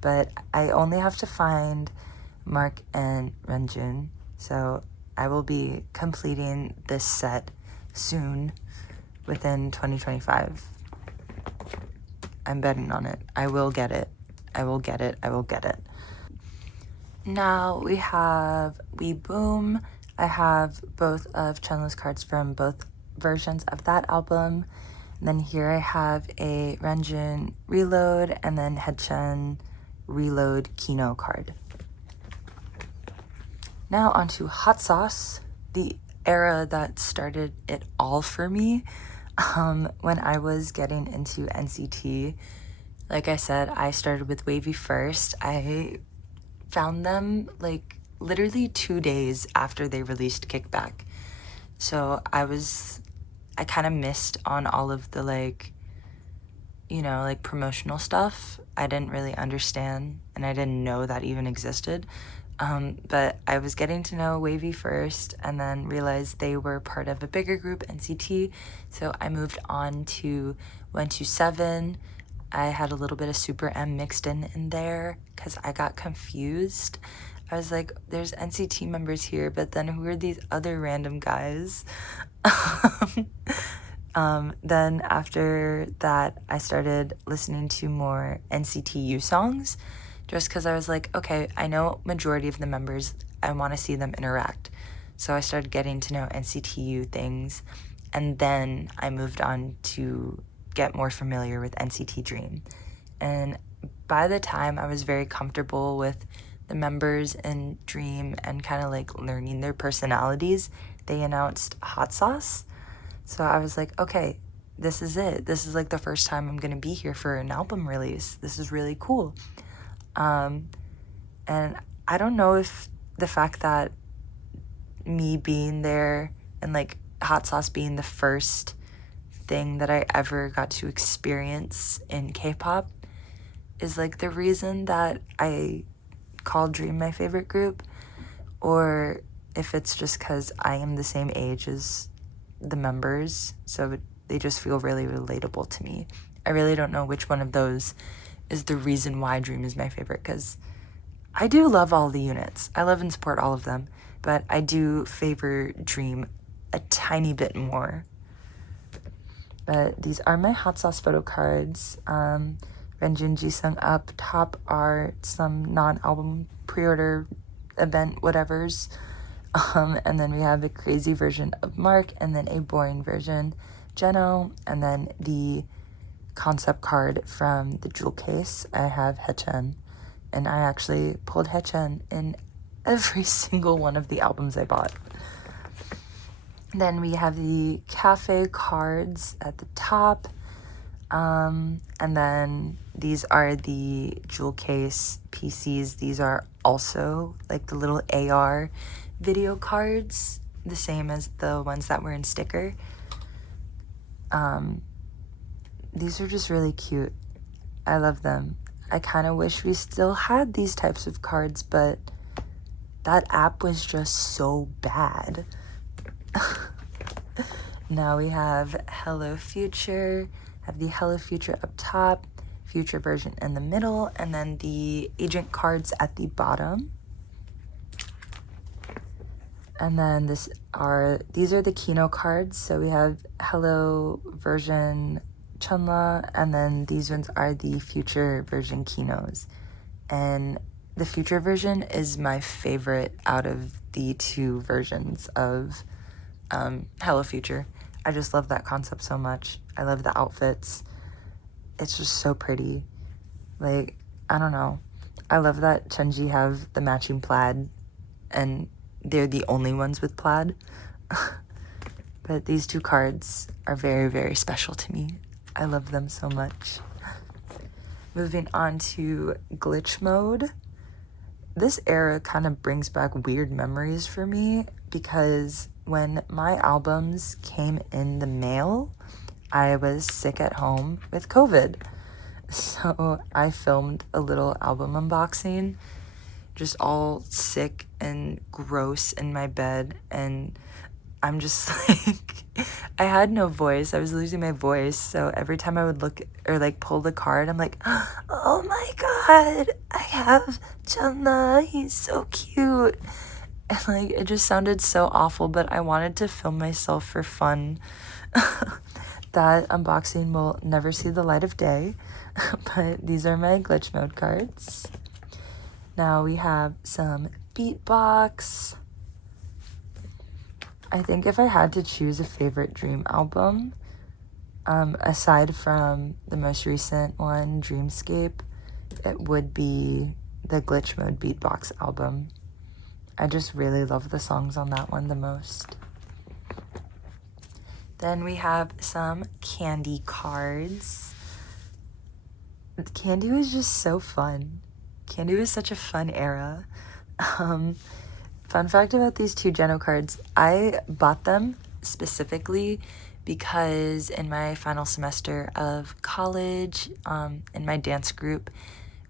but I only have to find Mark and Renjun, so I will be completing this set soon, within 2025. I'm betting on it. I will get it. I will get it. I will get it. Now we have We Boom. I have both of Chenla's cards from both versions of that album. And then here I have a Renjun Reload and then Headchen Reload Kino card. Now onto Hot Sauce, the era that started it all for me. When I was getting into NCT, like I said, I started with Wavy first. I found them like literally 2 days after they released Kickback. So I kind of missed on all of the like, you know, like promotional stuff. I didn't really understand, and I didn't know that even existed. But I was getting to know Wavy first and then realized they were part of a bigger group, NCT. So I moved on to 127. I had a little bit of Super M mixed in there because I got confused. I was like, there's NCT members here, but then who are these other random guys? Then after that, I started listening to more NCTU songs just because I was like, okay, I know majority of the members, I want to see them interact. So I started getting to know NCTU things, and then I moved on to get more familiar with NCT Dream. And by the time I was very comfortable with the members in Dream and kind of like learning their personalities, they announced Hot Sauce. So I was like, okay, this is it. This is like the first time I'm going to be here for an album release. This is really cool. And I don't know if the fact that me being there and like Hot Sauce being the first thing that I ever got to experience in K-pop is like the reason that I call Dream my favorite group, or if it's just because I am the same age as the members, so they just feel really relatable to me. I really don't know which one of those is the reason why Dream is my favorite, because I do love all the units. I love and support all of them, but I do favor Dream a tiny bit more. But these are my Hot Sauce photo cards. Renjun Jisung up top are some non-album pre-order event whatevers. And then we have a crazy version of Mark, and then a boring version, Jeno, and then the concept card from the jewel case. I have Haechan, and I actually pulled Haechan in every single one of the albums I bought. Then we have the cafe cards at the top, and then these are the jewel case PCs. These are also like the little AR video cards, the same as the ones that were in sticker. These are just really cute. I love them. I kind of wish we still had these types of cards, but that app was just so bad. Now we have Hello Future, have the Hello Future up top, Future version in the middle, and then the agent cards at the bottom. And then these are the Kino cards. So we have Hello version Chunla, and then these ones are the Future version Kinos. And the Future version is my favorite out of the two versions of Hello Future. I just love that concept so much. I love the outfits. It's just so pretty. Like, I don't know. I love that Chunji have the matching plaid, and they're the only ones with plaid. But these two cards are very, very special to me. I love them so much. Moving on to glitch mode. This era kind of brings back weird memories for me, because when my albums came in the mail, I was sick at home with COVID. So I filmed a little album unboxing, just all sick and gross in my bed, and I'm just like, I had no voice. I was losing my voice, so every time I would look or like pull the card, I'm like, oh my god, I have Chunla, he's so cute. And like, it just sounded so awful, but I wanted to film myself for fun. That unboxing will never see the light of day, but these are my glitch mode cards. Now we have some beatbox. I think if I had to choose a favorite Dream album, aside from the most recent one, Dreamscape, it would be the glitch mode beatbox album. I just really love the songs on that one the most. Then we have some candy cards. Candy was just so fun. Candy was such a fun era. Fun fact about these two Jeno cards, I bought them specifically because in my final semester of college, in my dance group,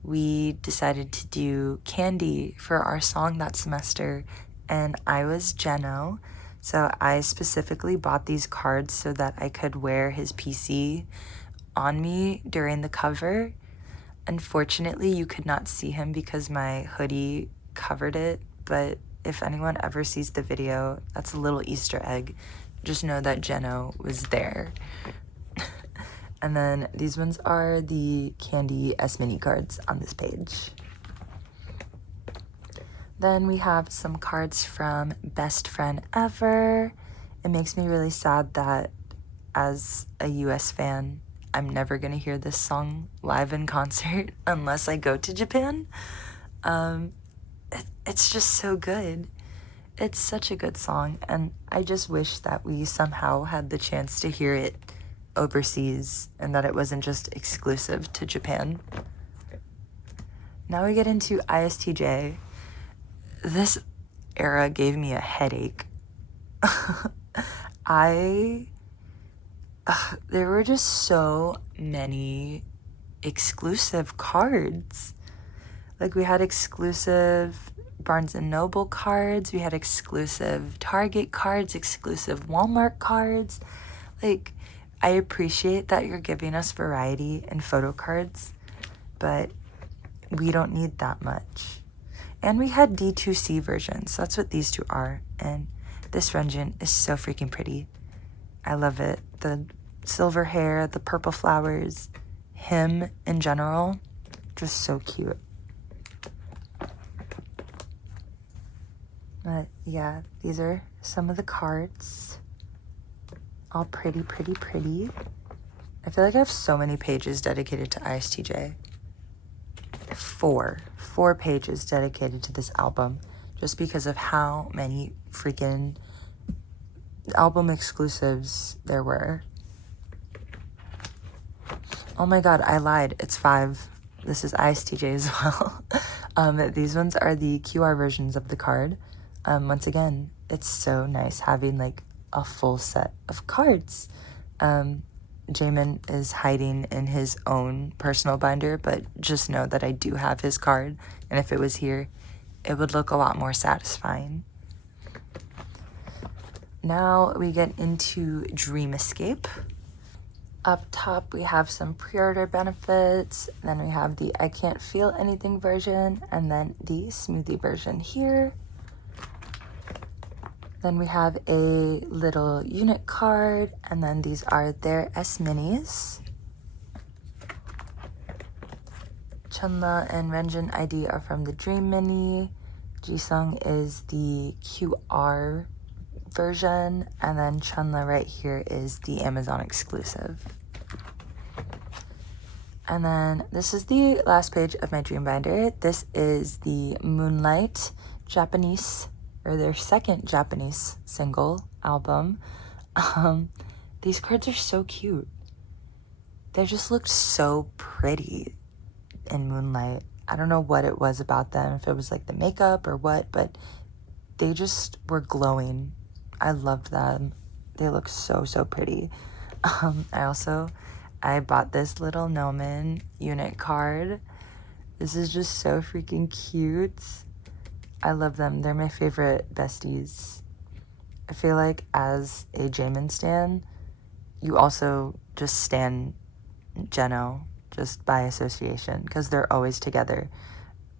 we decided to do candy for our song that semester, and I was Jeno, so I specifically bought these cards so that I could wear his PC on me during the cover. Unfortunately, you could not see him because my hoodie covered it, but if anyone ever sees the video, that's a little Easter egg. Just know that Jeno was there. And then these ones are the candy S-Mini cards on this page. Then we have some cards from Best Friend Ever. It makes me really sad that as a US fan, I'm never gonna hear this song live in concert unless I go to Japan. It's just so good. It's such a good song, and I just wish that we somehow had the chance to hear it overseas and that it wasn't just exclusive to Japan. Now we get into ISTJ. This era gave me a headache. There were just so many exclusive cards. Like, we had exclusive Barnes & Noble cards, we had exclusive Target cards, exclusive Walmart cards. Like, I appreciate that you're giving us variety in photo cards, but we don't need that much. And we had D2C versions. That's what these two are. And this version is so freaking pretty. I love it. The silver hair, the purple flowers, him in general, just so cute. But yeah, these are some of the cards. All pretty, pretty, pretty. I feel like I have so many pages dedicated to ISTJ. Four pages dedicated to this album, just because of how many freaking album exclusives there were. Oh my god, I lied. It's 5. This is ISTJ as well. These ones are the QR versions of the card. Once again, it's so nice having like a full set of cards. Jamin is hiding in his own personal binder, but just know that I do have his card, and if it was here, it would look a lot more satisfying. Now we get into Dream Escape. Up top, we have some pre-order benefits, then we have the I Can't Feel Anything version, and then the smoothie version here. Then we have a little unit card, and then these are their S-Minis. Chunla and Renjin ID are from the Dream Mini. Jisung is the QR version, and then Chunla right here is the Amazon exclusive. And then this is the last page of my Dream Binder. This is the Moonlight Japanese, or their second Japanese single album. These cards are so cute. They just looked so pretty in Moonlight. I don't know what it was about them, if it was like the makeup or what, but they just were glowing. I loved them. They look so, so pretty. I bought this little Nomen unit card. This is just so freaking cute. I love them. They're my favorite besties. I feel like as a Jamin stan, you also just stan Jeno just by association, because they're always together.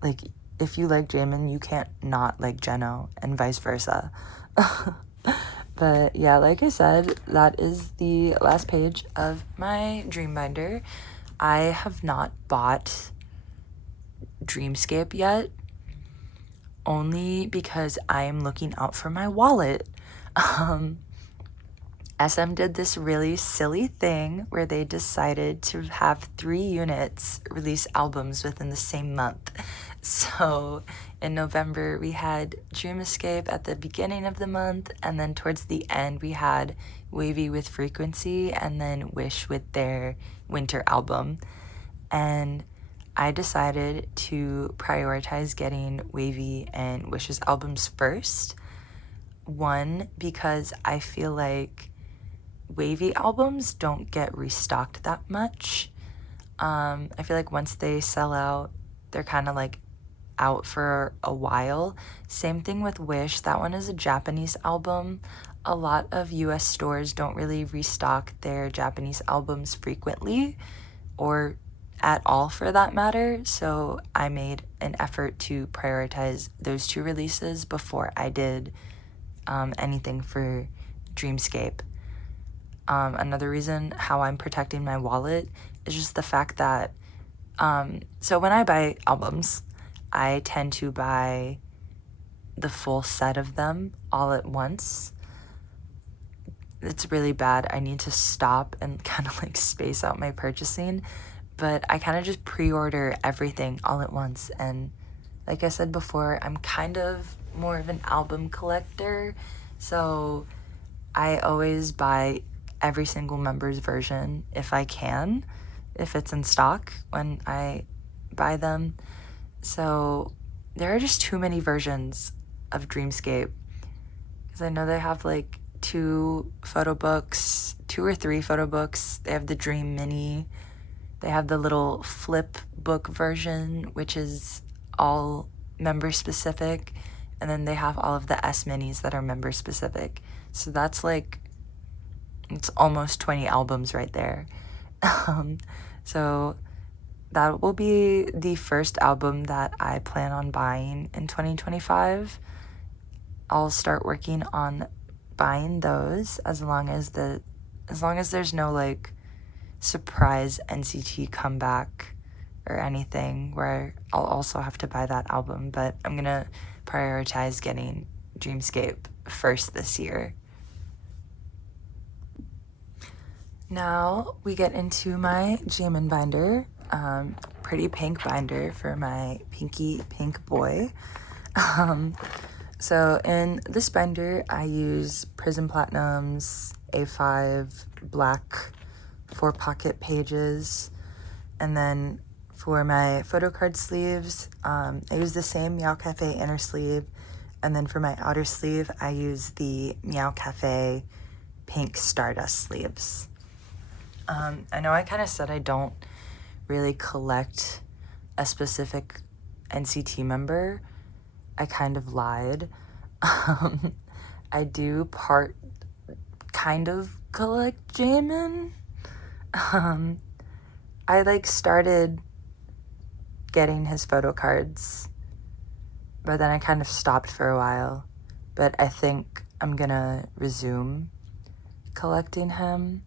Like, if you like Jamin, you can't not like Jeno, and vice versa. But yeah, like I said, that is the last page of my Dream Binder. I have not bought Dreamscape yet, only because I am looking out for my wallet. SM did this really silly thing where they decided to have 3 units release albums within the same month. So in November, we had Dream Escape at the beginning of the month, and then towards the end, we had Wavy with Frequency, and then Wish with their winter album. And I decided to prioritize getting Wavy and Wish's albums first. One, because I feel like Wavy albums don't get restocked that much. I feel like once they sell out, they're kind of like out for a while. Same thing with Wish. That one is a Japanese album. a lot of US stores don't really restock their Japanese albums frequently, or at all for that matter, so I made an effort to prioritize those two releases before I did anything for Dreamscape. Another reason how I'm protecting my wallet is just the fact that so when I buy albums, I tend to buy the full set of them all at once. It's really bad. I need to stop and kind of like space out my purchasing, but I kind of just pre-order everything all at once. And like I said before, I'm kind of more of an album collector, so I always buy every single member's version if I can, if it's in stock when I buy them. So there are just too many versions of Dreamscape, because I know they have like 2 or 3 photo books. They have the Dream Mini, they have the little flip book version, which is all member specific, and then they have all of the S minis that are member specific. So that's like, it's almost 20 albums right there. So that will be the first album that I plan on buying in 2025. I'll start working on buying those as long as there's no like surprise NCT comeback or anything where I'll also have to buy that album, but I'm gonna prioritize getting Dreamscape first this year. Now we get into my Jamin binder, pretty pink binder for my pinky pink boy. So in this binder, I use Prism Platinum's A5 black 4-pocket pages, and then for my Photocard sleeves, I use the same Meow Cafe inner sleeve, and then for my outer sleeve, I use the Meow Cafe pink Stardust sleeves. I know I kind of said I don't really collect a specific NCT member. I kind of lied. I do kind of collect Jamin. I like started getting his photo cards, but then I kind of stopped for a while. But I think I'm gonna resume collecting him.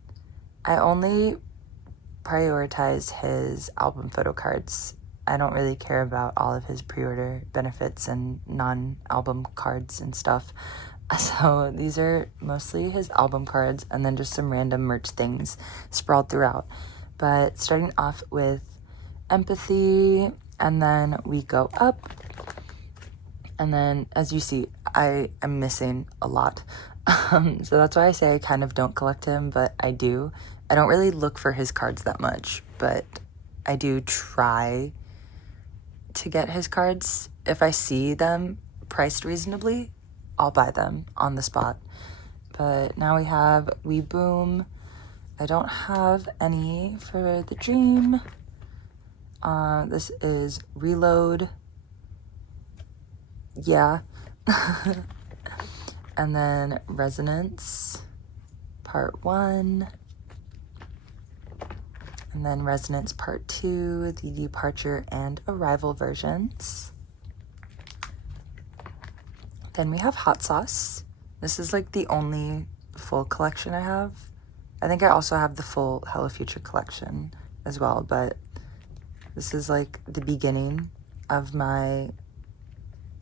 I only prioritize his album photo cards. I don't really care about all of his pre-order benefits and non-album cards and stuff. So these are mostly his album cards, and then just some random merch things sprawled throughout. But starting off with Empathy, and then we go up. And then, as you see, I am missing a lot. So that's why I say I kind of don't collect him, but I do. I don't really look for his cards that much, but I do try to get his cards. If I see them priced reasonably, I'll buy them on the spot. But now we have We Boom. I don't have any for the Dream. This is Reload. Yeah. And then Resonance Part 1. And then Resonance Part 2, the Departure and Arrival versions. Then we have Hot Sauce. This is like the only full collection I have. I think I also have the full Hello Future collection as well, but this is like the beginning of my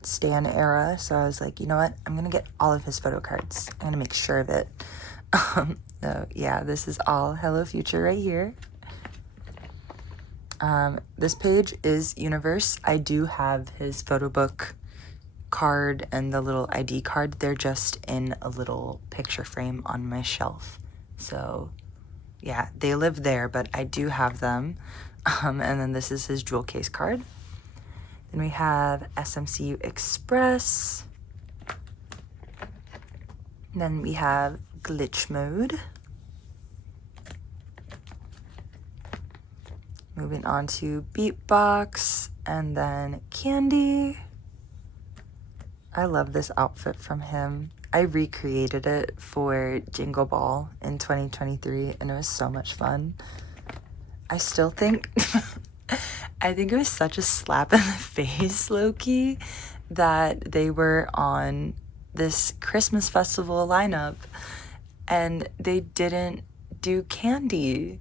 Stan era, so I was like, you know what? I'm gonna get all of his photo cards. I'm gonna make sure of it. So yeah, this is all Hello Future right here. This page is Universe. I do have his photo book card and the little ID card. They're just in a little picture frame on my shelf. So yeah, they live there, but I do have them. And then this is his jewel case card. Then we have SMCU Express. Then we have Glitch Mode. Moving on to Beatbox, and then Candy. I love this outfit from him. I recreated it for Jingle Ball in 2023, and it was so much fun. I still think, I think it was such a slap in the face, low-key, that they were on this Christmas festival lineup, and they didn't do Candy.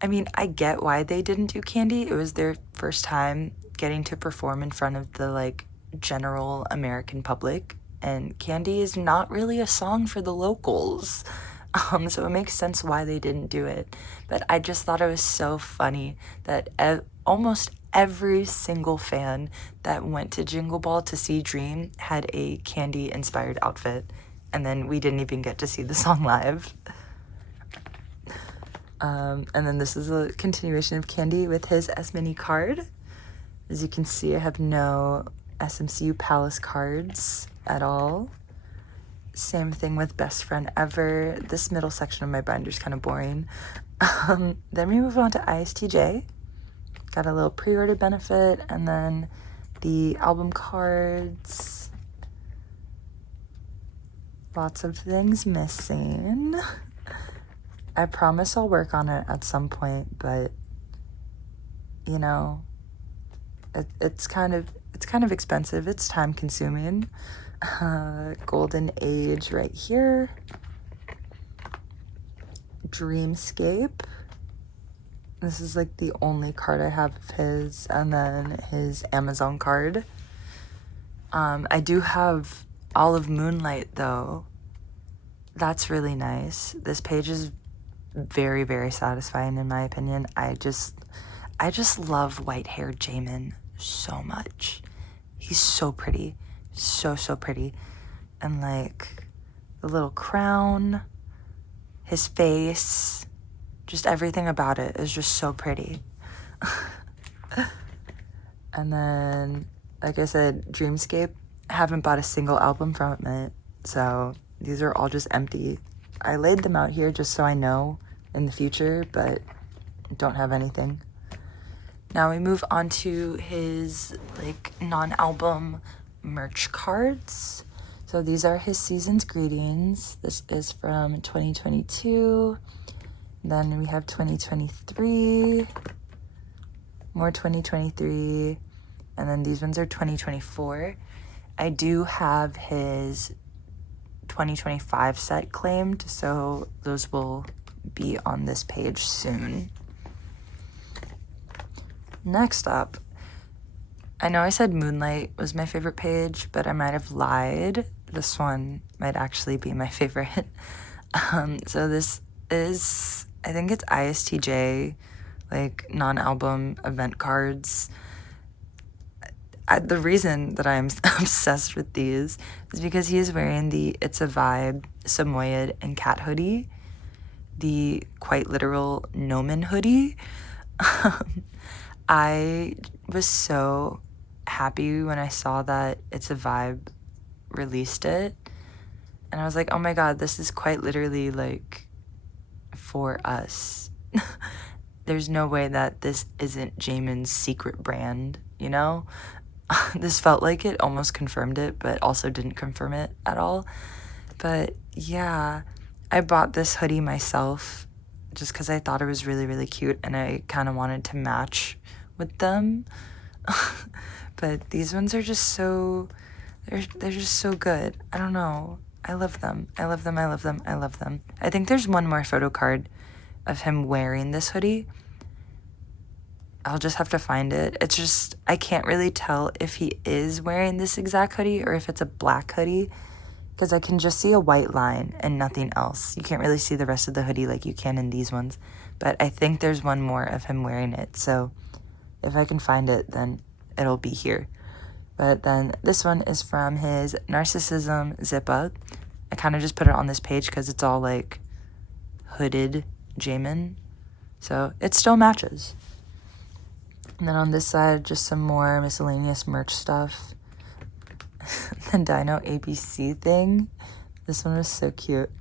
I mean, I get why they didn't do Candy. It was their first time getting to perform in front of the, like, general American public, and Candy is not really a song for the locals. So it makes sense why they didn't do it. But I just thought it was so funny that almost every single fan that went to Jingle Ball to see Dream had a Candy-inspired outfit, and then we didn't even get to see the song live. And then this is a continuation of Candy with his S-Mini card. As you can see, I have no SMCU Palace cards at all. Same thing with Best Friend Ever. This middle section of my binder is kind of boring. Then we move on to ISTJ. Got a little pre-order benefit, and then the album cards. Lots of things missing. I promise I'll work on it at some point, but you know, it's kind of expensive. It's time consuming. Golden Age right here. Dreamscape. This is like the only card I have of his, and then his Amazon card. I do have all of Moonlight though. That's really nice. This page is very, very satisfying in my opinion. I just love white-haired Jamin so much. He's so pretty. So pretty. And like the little crown, his face, just everything about it is just so pretty. And then, like I said, Dreamscape, I haven't bought a single album from it, so these are all just empty. I laid them out here just so I know in the future, but don't have anything. Now we move on to his like non-album merch cards. So these are his season's greetings. This is from 2022. Then we have 2023, more 2023, and then these ones are 2024. I do have his 2025 set claimed, so those will be on this page soon. Next up, I know I said Moonlight was my favorite page, but I might have lied. This one might actually be my favorite. So this is, I think it's ISTJ, like non-album event cards. The reason that I'm obsessed with these is because he is wearing the It's a Vibe Samoyed and Cat hoodie, the quite literal Nomen hoodie. I was so happy when I saw that It's a Vibe released it, and I was like, oh my god, this is quite literally like for us. There's no way that this isn't Jamin's secret brand, you know? This felt like it almost confirmed it, but also didn't confirm it at all. But yeah, I bought this hoodie myself just because I thought it was really, really cute, and I kind of wanted to match with them. But these ones are just so, they're just so good. I don't know. I love them. I love them. I love them. I love them. I think there's one more photo card of him wearing this hoodie. I'll just have to find it. It's just, I can't really tell if he is wearing this exact hoodie or if it's a black hoodie, because I can just see a white line and nothing else. You can't really see the rest of the hoodie like you can in these ones, but I think there's one more of him wearing it, so if I can find it, then it'll be here. But then this one is from his Narcissism zip up. I kind of just put it on this page because it's all like hooded Jamin, so it still matches. And then on this side, just some more miscellaneous merch stuff. The Dino ABC thing. This one was so cute.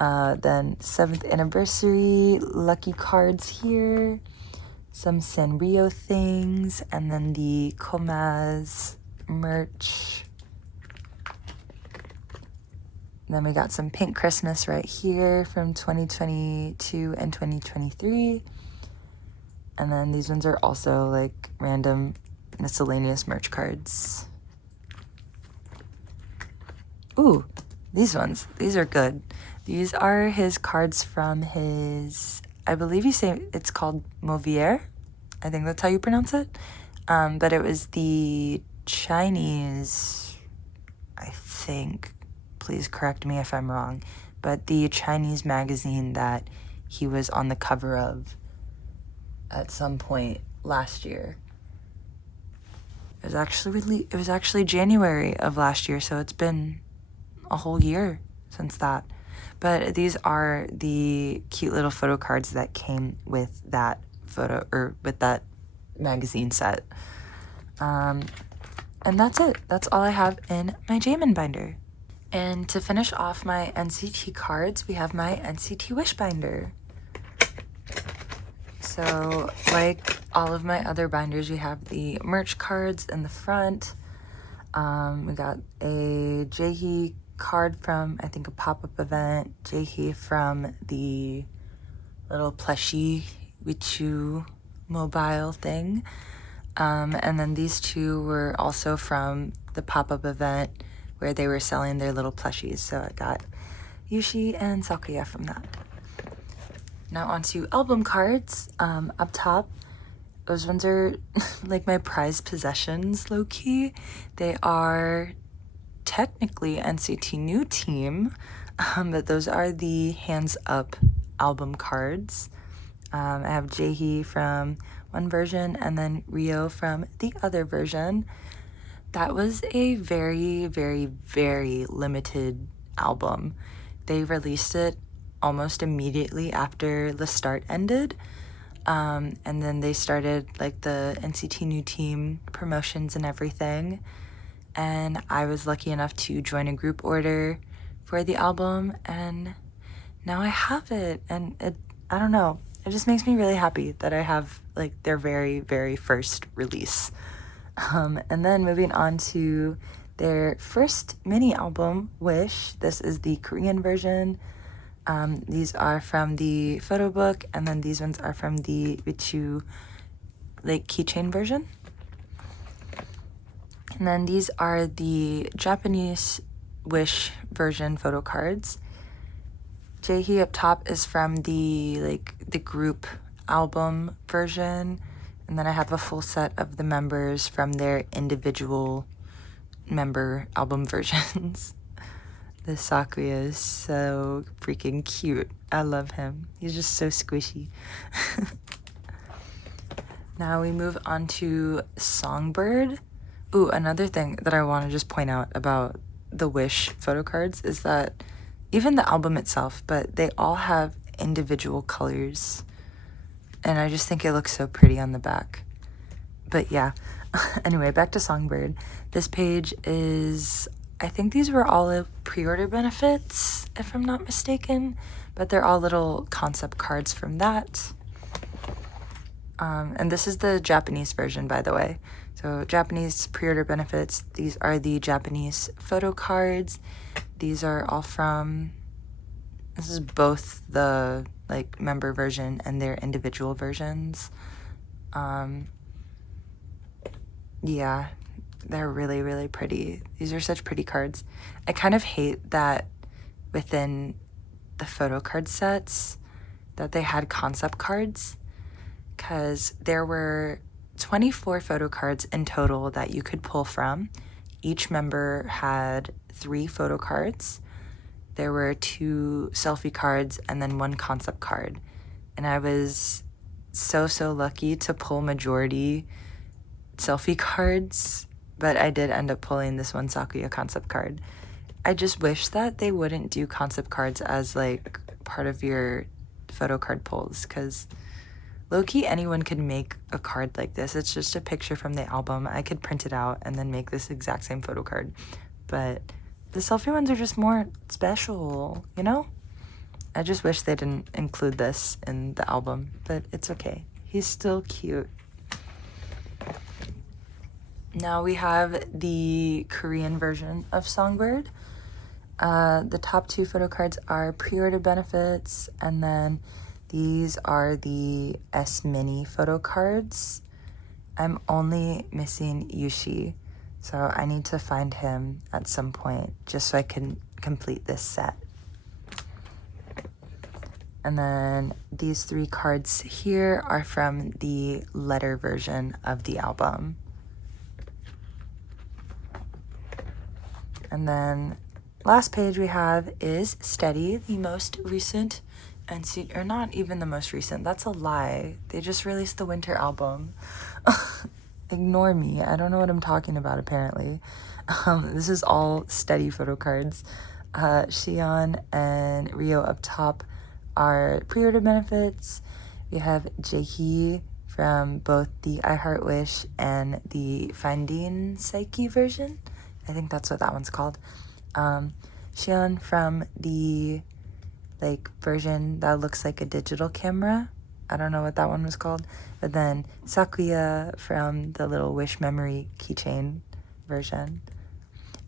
Then 7th anniversary lucky cards here. Some Sanrio things. And then the Komaz merch. Then we got some Pink Christmas right here from 2022 and 2023. And then these ones are also like random miscellaneous merch cards. Ooh, these ones. These are good. These are his cards from his, I believe you say it's called Mauvier. I think that's how you pronounce it. But it was the Chinese, I think, please correct me if I'm wrong, but the Chinese magazine that he was on the cover of at some point last year. It was actually January of last year, so it's been a whole year since that. But these are the cute little photo cards that came with that with that magazine set. And that's it. That's all I have in my Jamin binder. And to finish off my NCT cards, we have my NCT Wish binder. So, like all of my other binders, we have the merch cards in the front. We got a Jaehee card from, I think, a pop-up event. Jaehee from the little plushie Wichu mobile thing. And then these two were also from the pop-up event where they were selling their little plushies. So I got Yushi and Sakuya from that. Now onto album cards. Up top, those ones are like my prized possessions, low-key. They are technically NCT New Team, but those are the Hands Up album cards. I have Jaehee from one version and then Rio from the other version. That was a very, very, very limited album. They released it almost immediately after the start ended. And then they started like the NCT New Team promotions and everything. And I was lucky enough to join a group order for the album, and now I have it. And I don't know, it just makes me really happy that I have like their very, very first release. And then moving on to their first mini album, Wish. This is the Korean version. These are from the photo book, and then these ones are from the Wichu like keychain version. And then these are the Japanese Wish version photo cards. Jaehee up top is from the group album version, and then I have a full set of the members from their individual member album versions. The Sakuya is so freaking cute. I love him. He's just so squishy. Now we move on to Songbird. Ooh, another thing that I want to just point out about the Wish photo cards is that even the album itself, but they all have individual colors. And I just think it looks so pretty on the back. But yeah, anyway, back to Songbird. This page is, I think these were all pre-order benefits, if I'm not mistaken. But they're all little concept cards from that. And this is the Japanese version, by the way. So Japanese pre-order benefits, these are the Japanese photo cards. These are all from, this is both the like member version and their individual versions. Yeah, they're really, really pretty. These are such pretty cards. I kind of hate that within the photo card sets that they had concept cards, because there were 24 photo cards in total that you could pull from. Each member had 3 photo cards. There were 2 selfie cards and then 1 concept card. And I was so lucky to pull majority selfie cards, but I did end up pulling this one Sakuya concept card. I just wish that they wouldn't do concept cards as like part of your photo card pulls, because low-key anyone could make a card like this. It's just a picture from the album. I could print it out and then make this exact same photo card. But the selfie ones are just more special, you know? I just wish they didn't include this in the album, but it's okay. He's still cute. Now we have the Korean version of Songbird. The top two photo cards are pre-order benefits, and then these are the S Mini photo cards. I'm only missing Yushi, so I need to find him at some point just so I can complete this set. And then these three cards here are from the letter version of the album. And then last page we have is Steady, the most recent NCT, or not even the most recent, that's a lie. They just released the winter album. Ignore me, I don't know what I'm talking about apparently. This is all Steady photo cards. Xion and Rio up top are pre-order benefits. We have Jaehee from both the I Heart Wish and the Finding Psyche version. I think that's what that one's called. Xion from the version that looks like a digital camera. I don't know what that one was called. But then Sakuya from the little Wish Memory keychain version.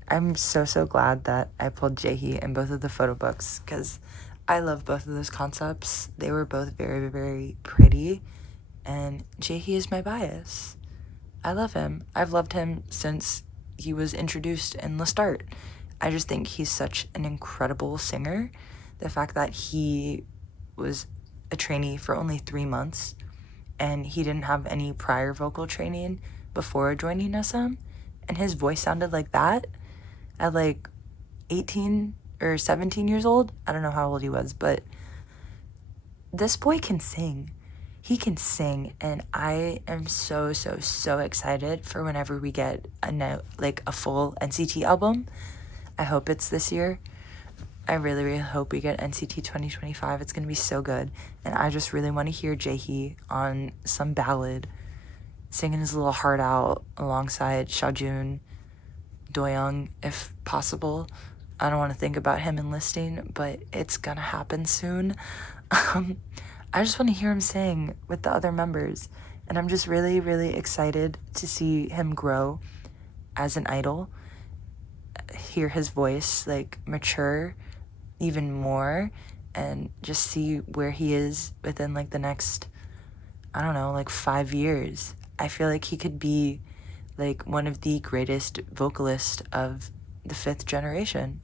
I'm so glad that I pulled Jaehee in both of the photo books because I love both of those concepts. They were both very, very pretty, and Jaehee is my bias. I love him. I've loved him since he was introduced in the start. I just think he's such an incredible singer. The fact that he was a trainee for only 3 months and he didn't have any prior vocal training before joining SM, and his voice sounded like that at 18 or 17 years old. I don't know how old he was, but this boy can sing. He can sing, and I am so excited for whenever we get a full NCT album. I hope it's this year. I really hope we get NCT 2025. It's gonna be so good, and I just really want to hear Jaehee on some ballad, singing his little heart out alongside Xiaojun, Doyoung, if possible. I don't want to think about him enlisting, but it's gonna happen soon. I just want to hear him sing with the other members, and I'm just really excited to see him grow as an idol, hear his voice mature even more, and just see where he is within the next, I don't know, 5 years. I feel like he could be one of the greatest vocalists of the 5th generation,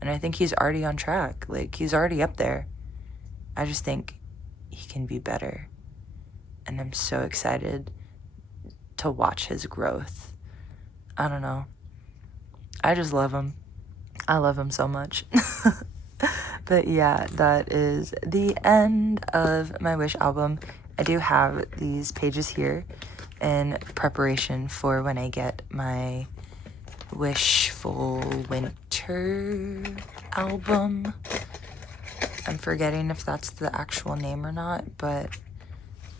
and I think he's already on track. He's already up there. I just think he can be better, and I'm so excited to watch his growth. I don't know, I just love him. I love him so much. But yeah, that is the end of my Wish album. I do have these pages here in preparation for when I get my Wishful Winter album. I'm forgetting if that's the actual name or not, but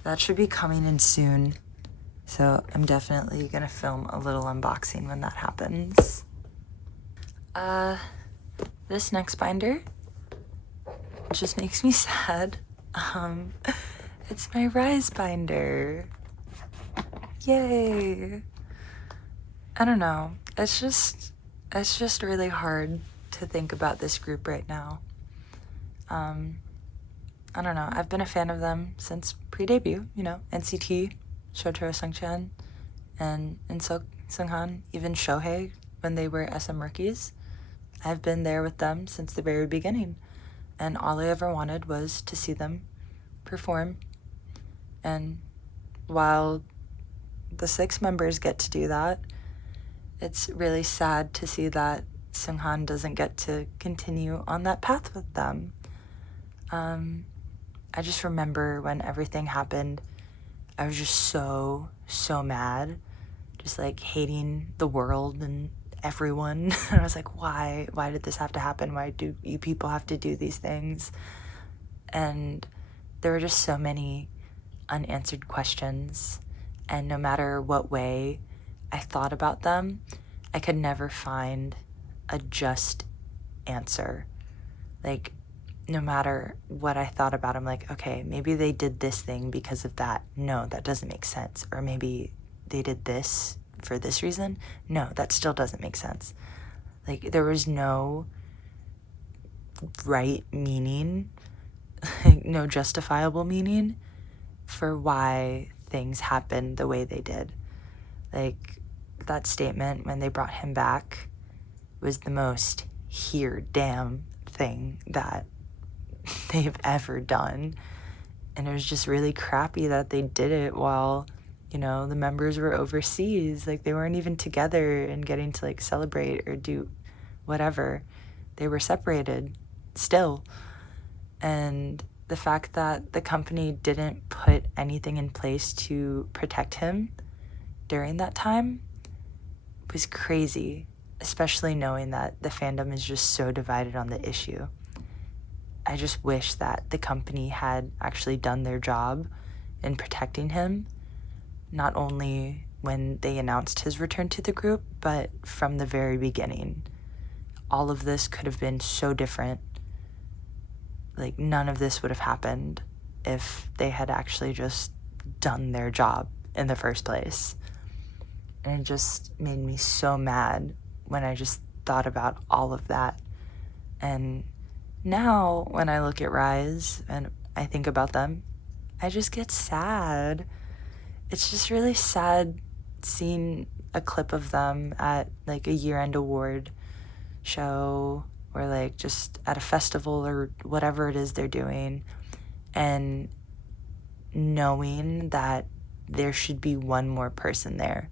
that should be coming in soon. So I'm definitely gonna film a little unboxing when that happens. This next binder just makes me sad. It's my RIIZE binder. Yay! I don't know. It's just really hard to think about this group right now. I don't know. I've been a fan of them since pre-debut, NCT, Shotaro Sungchan, and Seunghan, even Shohei when they were SM rookies. I've been there with them since the very beginning, and all I ever wanted was to see them perform. And while the 6 members get to do that, it's really sad to see that Seunghan doesn't get to continue on that path with them. I just remember when everything happened, I was just so mad, just hating the world and everyone. And I was like, why did this have to happen? Why do you people have to do these things? And there were just so many unanswered questions, and no matter what way I thought about them, I could never find a just answer. No matter what I thought about them, okay, maybe they did this thing because of that. No, that doesn't make sense. Or maybe they did this for this reason. No, that still doesn't make sense. There was no right meaning, no justifiable meaning for why things happened the way they did. Like, that statement when they brought him back was the most here damn thing that they've ever done. And it was just really crappy that they did it while, you know, the members were overseas. Like, they weren't even together and getting to, like, celebrate or do whatever. They were separated still. And the fact that the company didn't put anything in place to protect him during that time was crazy, especially knowing that the fandom is just so divided on the issue. I just wish that the company had actually done their job in protecting him, not only when they announced his return to the group, but from the very beginning. All of this could have been so different. Like, none of this would have happened if they had actually just done their job in the first place. And it just made me so mad when I just thought about all of that. And now, when I look at RIIZE and I think about them, I just get sad. It's just really sad seeing a clip of them at, like, a year-end award show or, like, just at a festival or whatever it is they're doing, and knowing that there should be one more person there.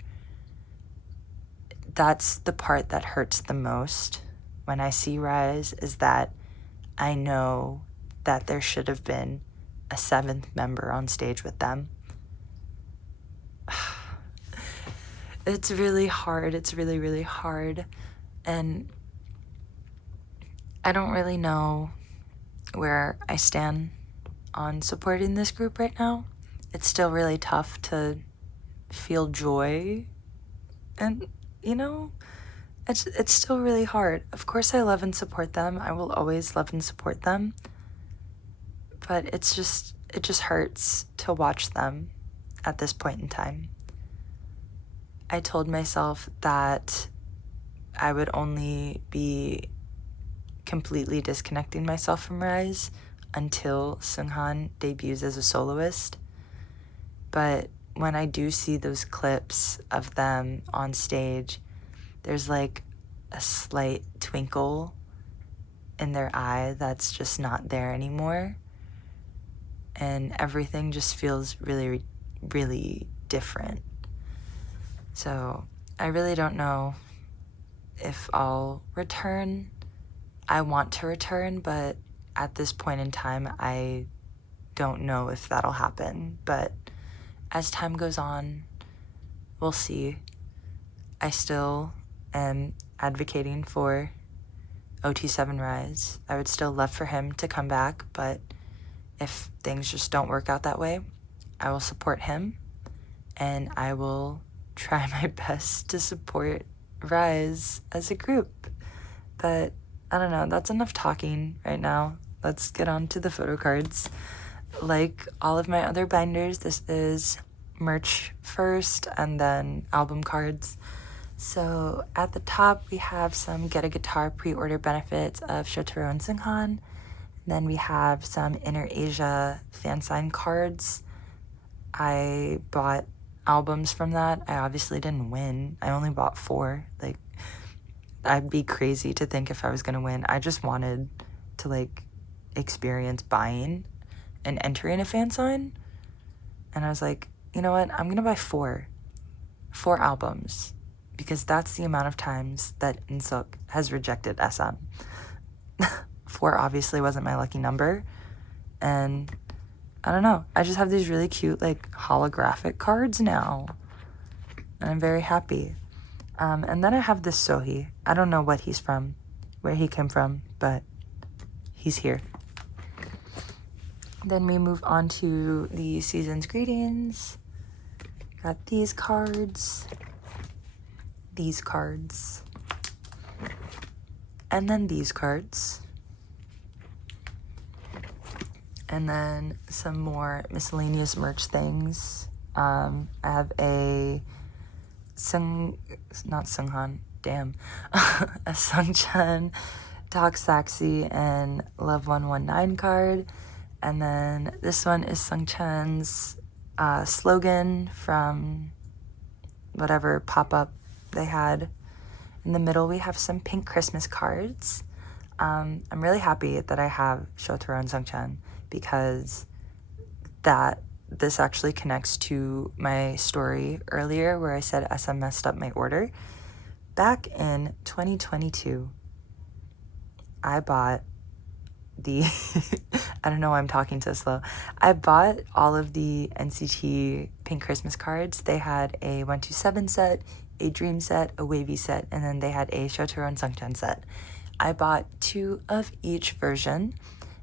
That's the part that hurts the most when I see RIIZE, is that I know that there should have been a 7th member on stage with them. It's really hard. It's really, really hard. And I don't really know where I stand on supporting this group right now. It's still really tough to feel joy, and, you know, it's still really hard. Of course I love and support them. I will always love and support them. But it just hurts to watch them at this point in time. I told myself that I would only be completely disconnecting myself from RIIZE until Seunghan debuts as a soloist. But when I do see those clips of them on stage, there's like a slight twinkle in their eye that's just not there anymore. And everything just feels really, really different. So I really don't know if I'll return. I want to return, but at this point in time, I don't know if that'll happen. But as time goes on, we'll see. I still am advocating for OT7 RIIZE. I would still love for him to come back, but if things just don't work out that way, I will support him, and I will try my best to support RIIZE as a group. But I don't know, that's enough talking right now. Let's get on to the photo cards. Like all of my other binders, this is merch first and then album cards. So at the top, we have some Get a Guitar pre-order benefits of Shotaro and Seunghan. Then we have some Inner Asia fan sign cards. I bought albums from that. I obviously didn't win. I only bought 4. Like, I'd be crazy to think if I was gonna win. I just wanted to, like, experience buying and entering a fan sign. And I was like, you know what? I'm gonna buy 4 albums, because that's the amount of times that Insuk has rejected SM. 4 obviously wasn't my lucky number, and I don't know, I just have these really cute, like, holographic cards now, and I'm very happy. And then I have this Sohee. I don't know what he's from, where he came from, but he's here. Then we move on to the season's greetings. Got these cards, and then these cards. And then some more miscellaneous merch things. I have a a Sungchan Talk Saxy and Love 119 card. And then this one is Sungchan's slogan from whatever pop-up they had. In the middle, we have some pink Christmas cards. I'm really happy that I have Shotaro and Sungchan because this actually connects to my story earlier where I said SM messed up my order. Back in 2022, I bought I don't know why I'm talking so slow. I bought all of the NCT pink Christmas cards. They had a 127 set, a Dream set, a Wavy set, and then they had a Shotaro and Sungchan set. I bought 2 of each version,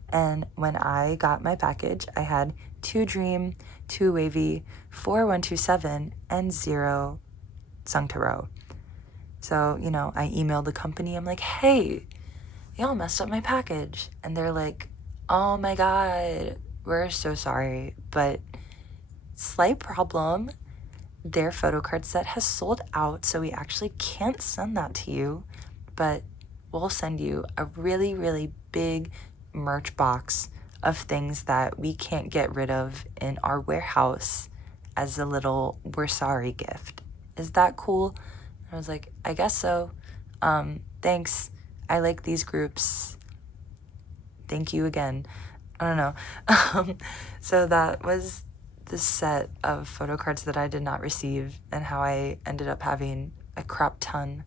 and when I got my package, I had 2 Dream, 2 Wavy, 4 127, and 0 Sungtaro. So, you know, I emailed the company. I'm like, hey, y'all messed up my package. And they're like, oh my god, we're so sorry, but slight problem. Their Photocard set has sold out, so we actually can't send that to you, but we'll send you a really, really big merch box of things that we can't get rid of in our warehouse as a little we're sorry gift. Is that cool? I was like, I guess so. Thanks. I like these groups. Thank you again. I don't know. So that was the set of photo cards that I did not receive and how I ended up having a crap ton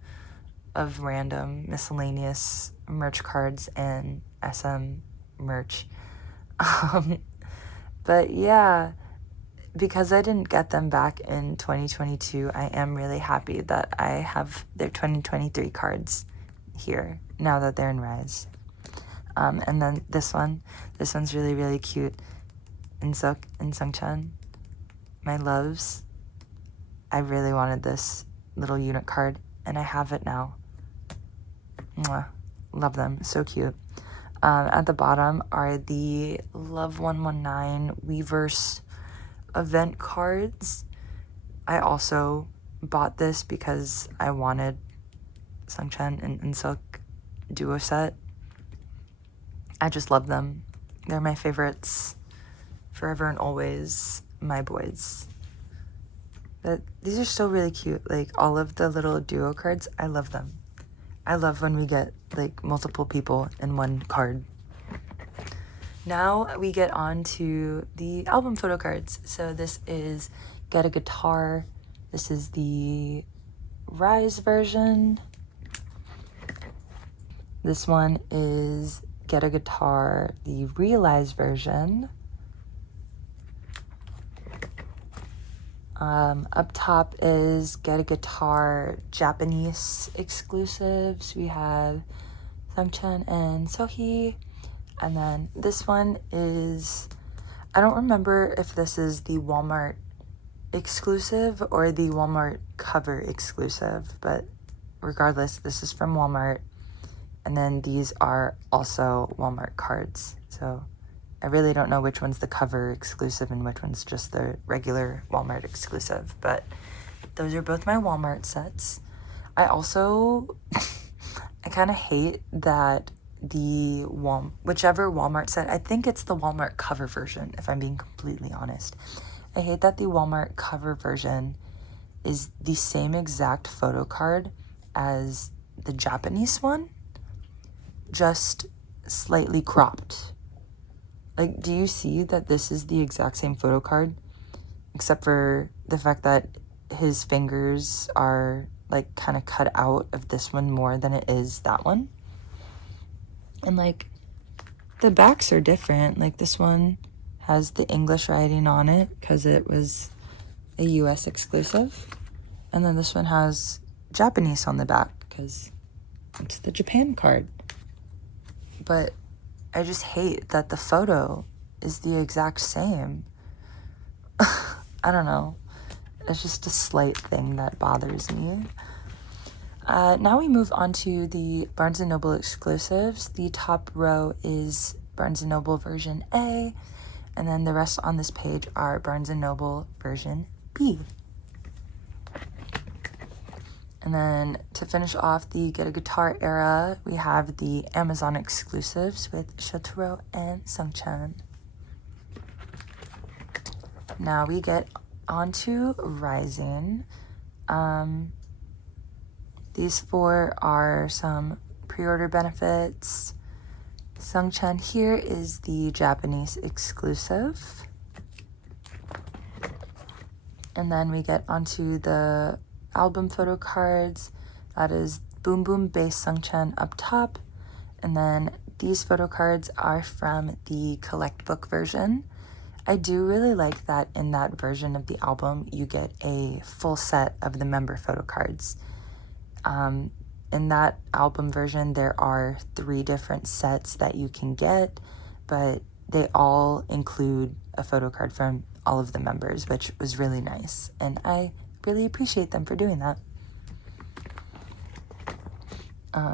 of random miscellaneous merch cards and SM merch. But yeah, because I didn't get them back in 2022, I am really happy that I have their 2023 cards here now that they're in RIIZE. And then this one's really, really cute. Insuk and Sungchan, my loves. I really wanted this little unit card, and I have it now. Mwah. Love them, so cute. At the bottom are the Love 119 Weverse event cards. I also bought this because I wanted Sungchan and Insuk duo set. I just love them. They're my favorites. Forever and always, my boys. But these are still really cute. Like, all of the little duo cards, I love them. I love when we get, like, multiple people in one card. Now we get on to the album photo cards. So this is Get a Guitar. This is the RIIZE version. This one is Get a Guitar, the RIIZE version. Up top is Get a Guitar Japanese exclusives. We have Sungchan and Sohee. And then this one is, I don't remember if this is the Walmart exclusive or the Walmart cover exclusive, but regardless, this is from Walmart. And then these are also Walmart cards. So I really don't know which one's the cover exclusive and which one's just the regular Walmart exclusive, but those are both my Walmart sets. I also, I kind of hate that whichever Walmart set, I think it's the Walmart cover version, if I'm being completely honest. I hate that the Walmart cover version is the same exact photo card as the Japanese one, just slightly cropped. Like, do you see that this is the exact same photo card, except for the fact that his fingers are, like, kind of cut out of this one more than it is that one? And, like, the backs are different. Like, this one has the English writing on it because it was a US exclusive. And then this one has Japanese on the back because it's the Japan card. But I just hate that the photo is the exact same. I don't know. It's just a slight thing that bothers me. Now we move on to the Barnes & Noble exclusives. The top row is Barnes & Noble version A, and then the rest on this page are Barnes & Noble version B. And then to finish off the Get a Guitar era, we have the Amazon exclusives with Shotaro and Sungchan. Now we get onto RIIZE. These 4 are some pre-order benefits. Sungchan here is the Japanese exclusive. And then we get onto the album photo cards. That is Boom Boom Bass Sungchan up top. And then these photo cards are from the collect book version. I do really like that in that version of the album, you get a full set of the member photo cards. In that album version, there are 3 different sets that you can get, but they all include a photo card from all of the members, which was really nice. And I really appreciate them for doing that.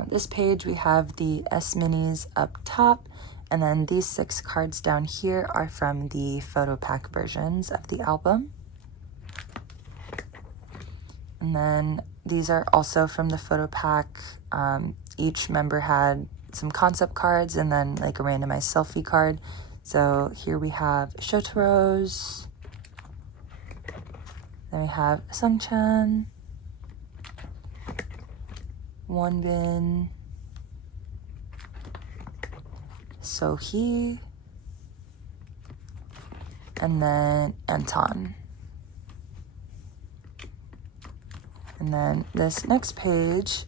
This page, we have the S Minis up top, and then these 6 cards down here are from the photo pack versions of the album. And then these are also from the photo pack. Each member had some concept cards and then like a randomized selfie card. So here we have Shotaro's. Then we have Sungchan, Wonbin, Sohee, and then Anton. And then this next page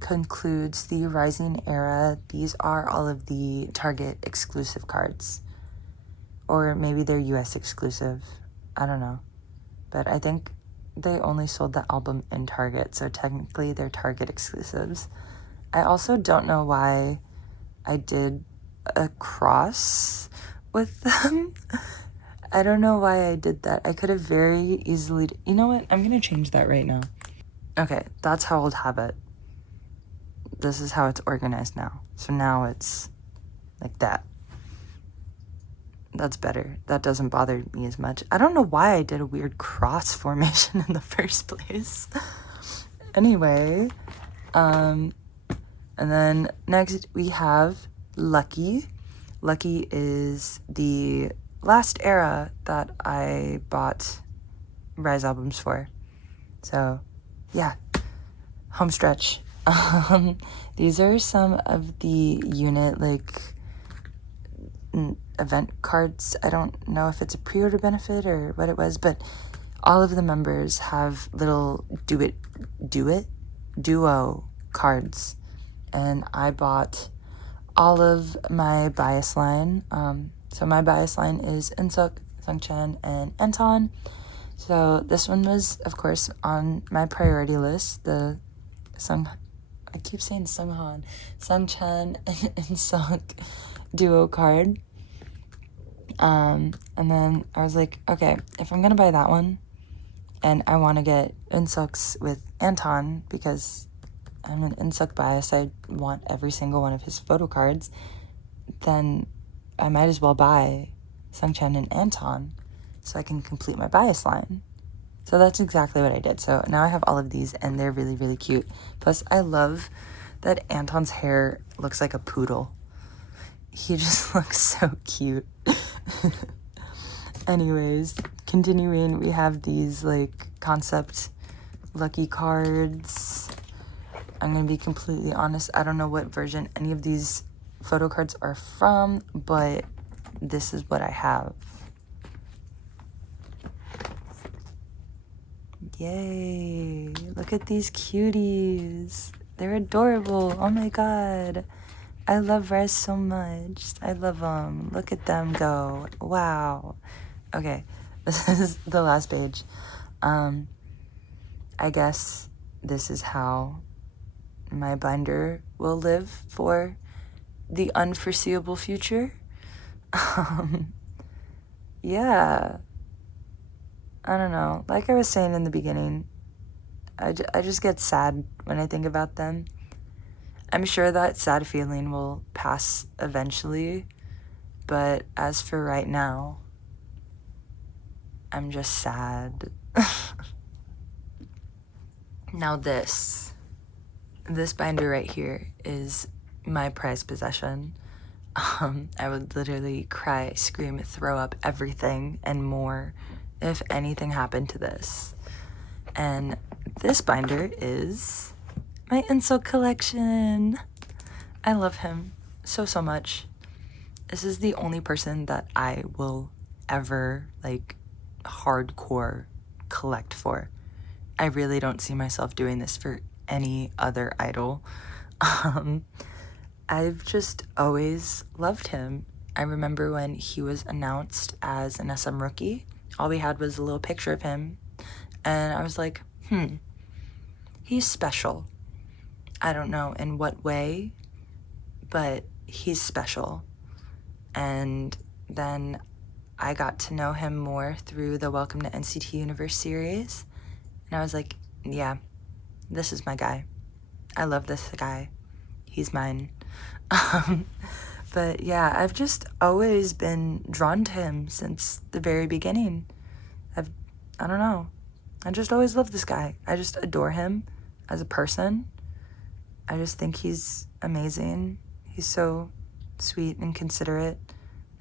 concludes the RIIZE era. These are all of the Target exclusive cards. Or maybe they're US exclusive. I don't know. But I think they only sold the album in Target, so technically they're Target exclusives. I also don't know why I did a cross with them. I don't know why I did that. I could have very easily... You know what? I'm going to change that right now. Okay, that's how I'll have it. This is how it's organized now. So now it's like that. That's better. That doesn't bother me as much. I don't know why I did a weird cross formation in the first place. Anyway, and then next we have Lucky. Lucky is the last era that I bought RIIZE albums for. So, yeah, home stretch. These are some of the unit, like, event cards. I don't know if it's a pre-order benefit or what it was, but all of the members have little duo cards, and I bought all of my bias line. So my bias line is Insuk, Sungchan, and Anton. So this one was, of course, on my priority list. The I keep saying Sunghan, Sungchan and Insuk duo card. And then I was like, okay, if I'm gonna buy that one, and I want to get Insuk's with Anton because I'm an Insuk bias, I want every single one of his photo cards, then I might as well buy Sungchan and Anton so I can complete my bias line. So that's exactly what I did. So now I have all of these, and they're really, really cute. Plus, I love that Anton's hair looks like a poodle. He just looks so cute. Anyways, continuing, we have these, like, concept lucky cards. I'm gonna be completely honest, I don't know what version any of these photo cards are from, but this is what I have. Yay! Look at these cuties. They're adorable. Oh my god. I love RIIZE so much. I love them. Look at them go. Wow. Okay, this is the last page. I guess this is how my binder will live for the unforeseeable future. Yeah. I don't know. Like I was saying in the beginning, I just get sad when I think about them. I'm sure that sad feeling will pass eventually, but as for right now, I'm just sad. Now this binder right here is my prized possession. I would literally cry, scream, throw up, everything and more if anything happened to this. And this binder is my insult collection. I love him so much. This is the only person that I will ever like hardcore collect for. I really don't see myself doing this for any other idol. I've just always loved him. I remember when he was announced as an SM rookie, all we had was a little picture of him, and I was like, he's special. I don't know in what way, but he's special. And then I got to know him more through the Welcome to NCT Universe series, and I was like, yeah, this is my guy. I love this guy. He's mine. But yeah, I've just always been drawn to him since the very beginning. I don't know. I just always loved this guy. I just adore him as a person. I just think he's amazing. He's so sweet and considerate.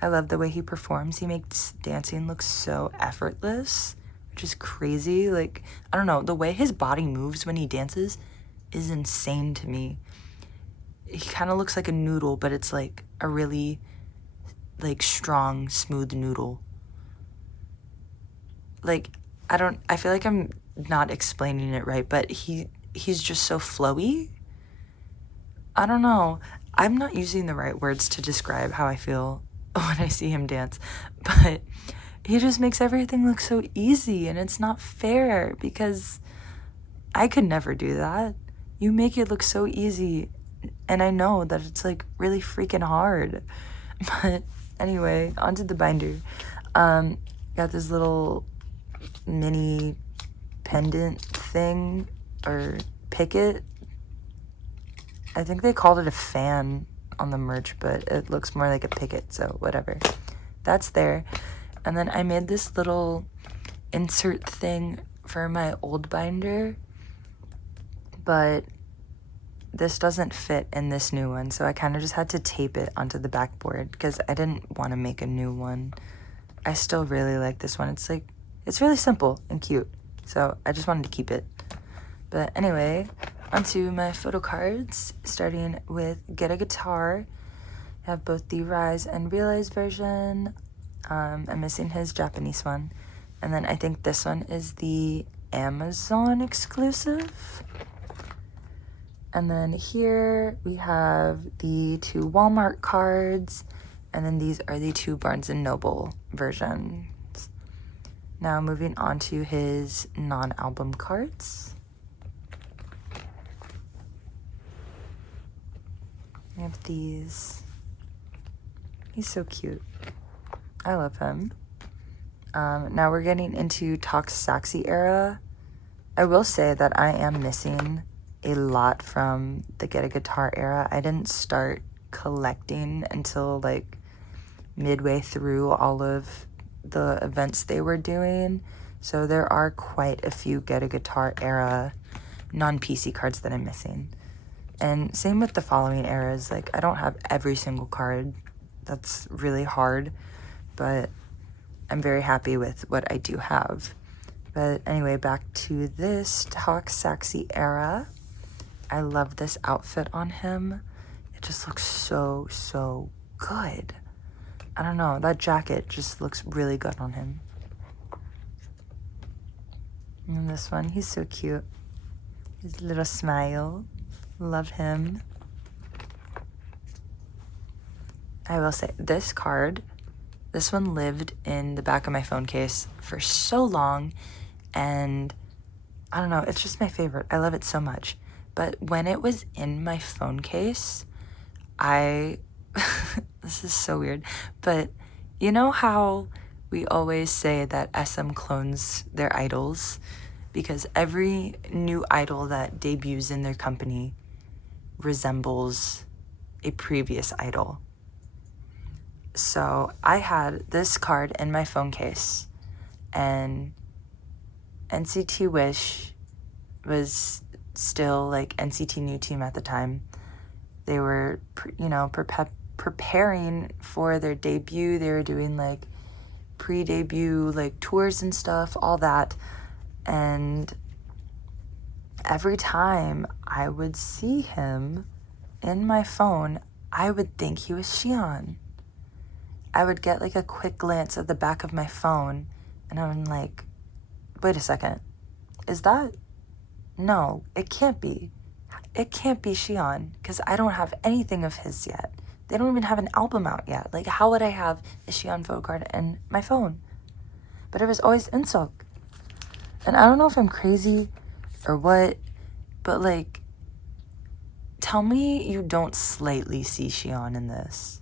I love the way he performs. He makes dancing look so effortless, which is crazy. Like, I don't know, the way his body moves when he dances is insane to me. He kind of looks like a noodle, but it's like a really like strong, smooth noodle. Like, I feel like I'm not explaining it right, but he's just so flowy. I don't know. I'm not using the right words to describe how I feel when I see him dance, but he just makes everything look so easy, and it's not fair because I could never do that. You make it look so easy, and I know that it's like really freaking hard. But anyway, onto the binder. Got this little mini pendant thing or picket. I think they called it a fan on the merch, but it looks more like a picket, so whatever. That's there. And then I made this little insert thing for my old binder, but this doesn't fit in this new one, so I kind of just had to tape it onto the backboard because I didn't want to make a new one. I still really like this one. It's really simple and cute, so I just wanted to keep it. But anyway, onto my photo cards, starting with Get a Guitar. I have both the RIIZE and RIIZE version. I'm missing his Japanese one. And then I think this one is the Amazon exclusive. And then here we have the 2 Walmart cards, and then these are the 2 Barnes & Noble versions. Now moving on to his non-album cards. I have these. He's so cute. I love him. Now we're getting into Toxaxi era. I will say that I am missing a lot from the Get a Guitar era. I didn't start collecting until like midway through all of the events they were doing. So there are quite a few Get a Guitar era non-PC cards that I'm missing. And same with the following eras. Like, I don't have every single card. That's really hard, but I'm very happy with what I do have. But anyway, back to this Toxaxi era. I love this outfit on him. It just looks so good. I don't know, that jacket just looks really good on him. And this one, he's so cute. His little smile. Love him. I will say, this card, this one lived in the back of my phone case for so long, and I don't know, it's just my favorite. I love it so much. But when it was in my phone case, this is so weird, but you know how we always say that SM clones their idols? Because every new idol that debuts in their company resembles a previous idol. So I had this card in my phone case, and NCT Wish was still like NCT new team at the time. They were, preparing for their debut. They were doing like pre-debut like tours and stuff, all that. And every time I would see him in my phone, I would think he was Xion. I would get like a quick glance at the back of my phone and I'm like, wait a second, is that? No, it can't be. It can't be Xion because I don't have anything of his yet. They don't even have an album out yet. Like, how would I have a Xion Photocard in my phone? But it was always Insuk. And I don't know if I'm crazy or what, but like, tell me you don't slightly see Xion in this.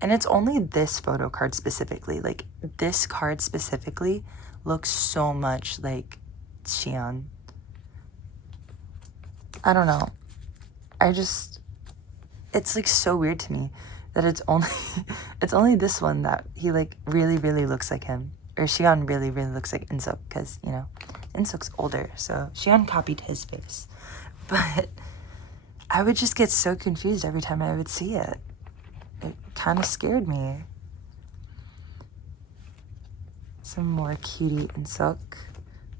And it's only this photo card specifically. Like, this card specifically looks so much like Xion. I don't know. It's like so weird to me that it's only this one that he like really, really looks like him. Or Xion really, really looks like Insuk, because, Insuk's older, so Xion copied his face. But I would just get so confused every time I would see it. It kind of scared me. Some more cutie Insuk.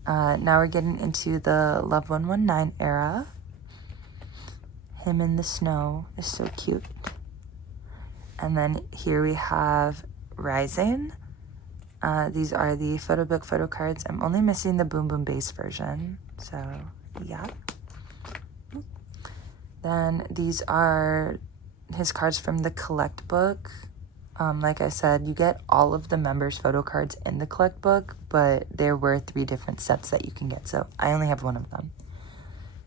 Now we're getting into the Love 119 era. Him in the snow is so cute. And then here we have RIIZE. These are the photobook photo cards. I'm only missing the Boom Boom Bass version. So, yeah. Then these are his cards from the Collect book. Like I said, you get all of the members' photo cards in the Collect book, but there were 3 different sets that you can get, so I only have 1 of them.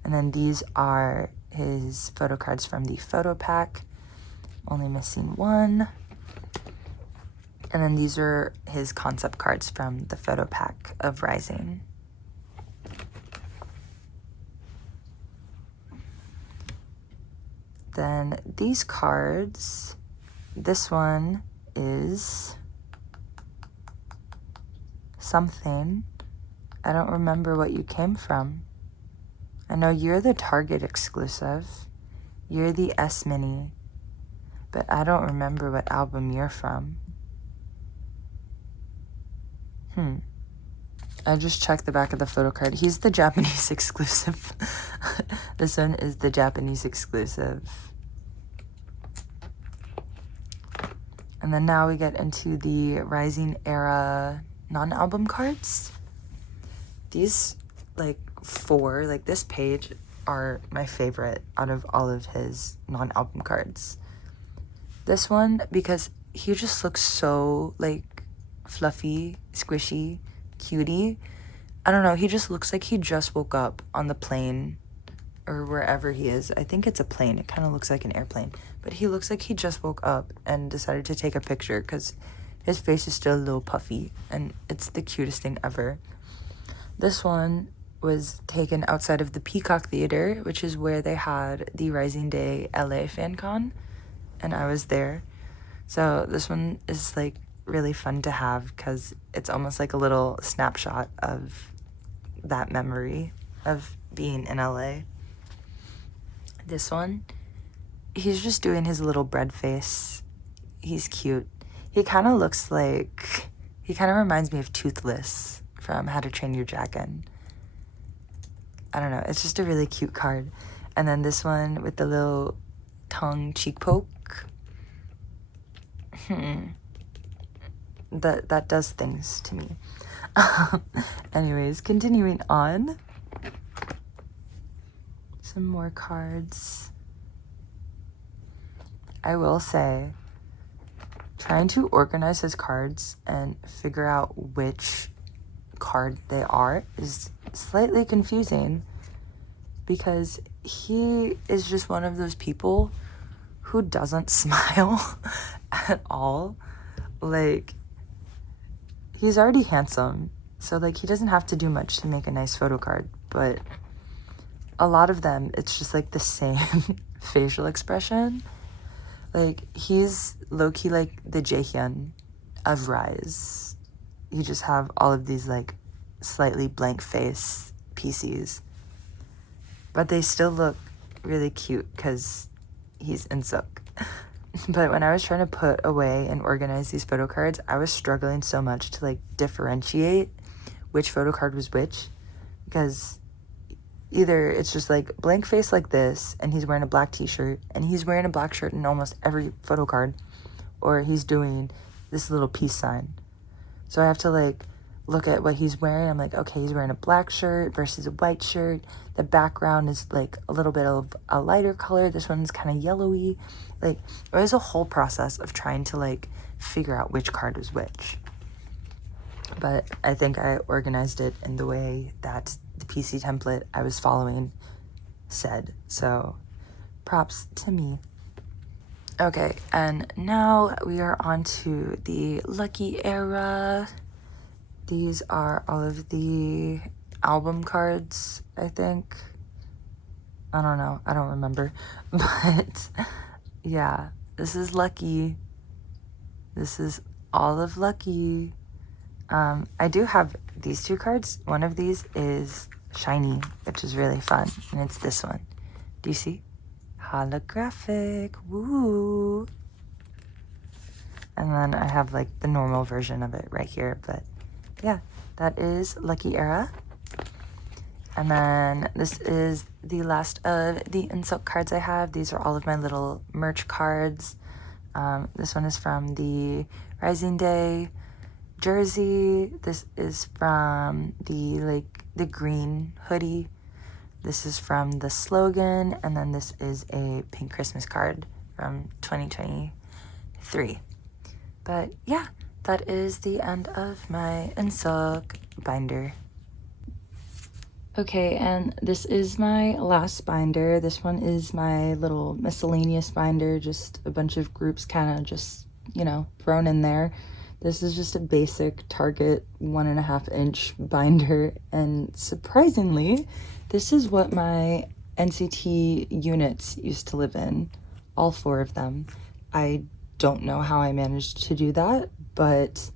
And then these are his photo cards from the photo pack. Only missing 1. And then these are his concept cards from the photo pack of RIIZE. Then these cards, this one is something. I don't remember what you came from. I know you're the Target exclusive. You're the S Mini. But I don't remember what album you're from. I just checked the back of the photo card. He's the Japanese exclusive. This one is the Japanese exclusive. And then now we get into the RIIZE era non-album cards. These, like, 4, like this page, are my favorite out of all of his non-album cards. This one, because he just looks so, like, fluffy, squishy, cutie. I don't know, he just looks like he just woke up on the plane or wherever he is. I think it's a plane. It kind of looks like an airplane. But he looks like he just woke up and decided to take a picture because his face is still a little puffy and it's the cutest thing ever. This one was taken outside of the Peacock Theater, which is where they had the Rising Day LA Fan Con, and I was there. So this one is like really fun to have because it's almost like a little snapshot of that memory of being in LA. This one, he's just doing his little bread face. He's cute. He kind of reminds me of Toothless from How to Train Your Dragon. I don't know, it's just a really cute card. And then this one with the little tongue cheek poke. That does things to me. Anyways, continuing on. Some more cards. I will say, trying to organize his cards and figure out which card they are is slightly confusing because he is just one of those people who doesn't smile at all. Like, he's already handsome, so like he doesn't have to do much to make a nice photo card, but a lot of them, it's just like the same facial expression. Like, he's low-key like the Jaehyun of RIIZE. You just have all of these like slightly blank face PCs. but they still look really cute because he's in silk. But when I was trying to put away and organize these photo cards, I was struggling so much to like differentiate which photo card was which, because either it's just like blank face like this and he's wearing a black t-shirt and he's wearing a black shirt in almost every photo card, or he's doing this little peace sign. So I have to like look at what he's wearing. I'm like, okay, he's wearing a black shirt versus a white shirt. The background is like a little bit of a lighter color. This one's kind of yellowy. Like, it was a whole process of trying to like figure out which card was which. But I think I organized it in the way that the PC template I was following said. So props to me. Okay, and now we are on to the Lucky era. These are all of the album cards, I think. I don't know. I don't remember. But yeah, this is Lucky. This is all of Lucky. I do have these two cards. One of these is shiny, which is really fun. And it's this one. Do you see? Holographic. Woo! And then I have like the normal version of it right here. But yeah, that is Lucky Era. And then this is the last of the InSilk cards I have. These are all of my little merch cards. This one is from the Rising Day jersey. This is from the green hoodie. This is from the slogan, and then this is a pink Christmas card from 2023. But yeah, that is the end of my InSilk binder. Okay, and this is my last binder. This one is my little miscellaneous binder, just a bunch of groups kind of just, you know, thrown in there. This is just a basic Target 1.5 inch binder, and surprisingly, this is what my NCT units used to live in, all 4 of them. I don't know how I managed to do that, but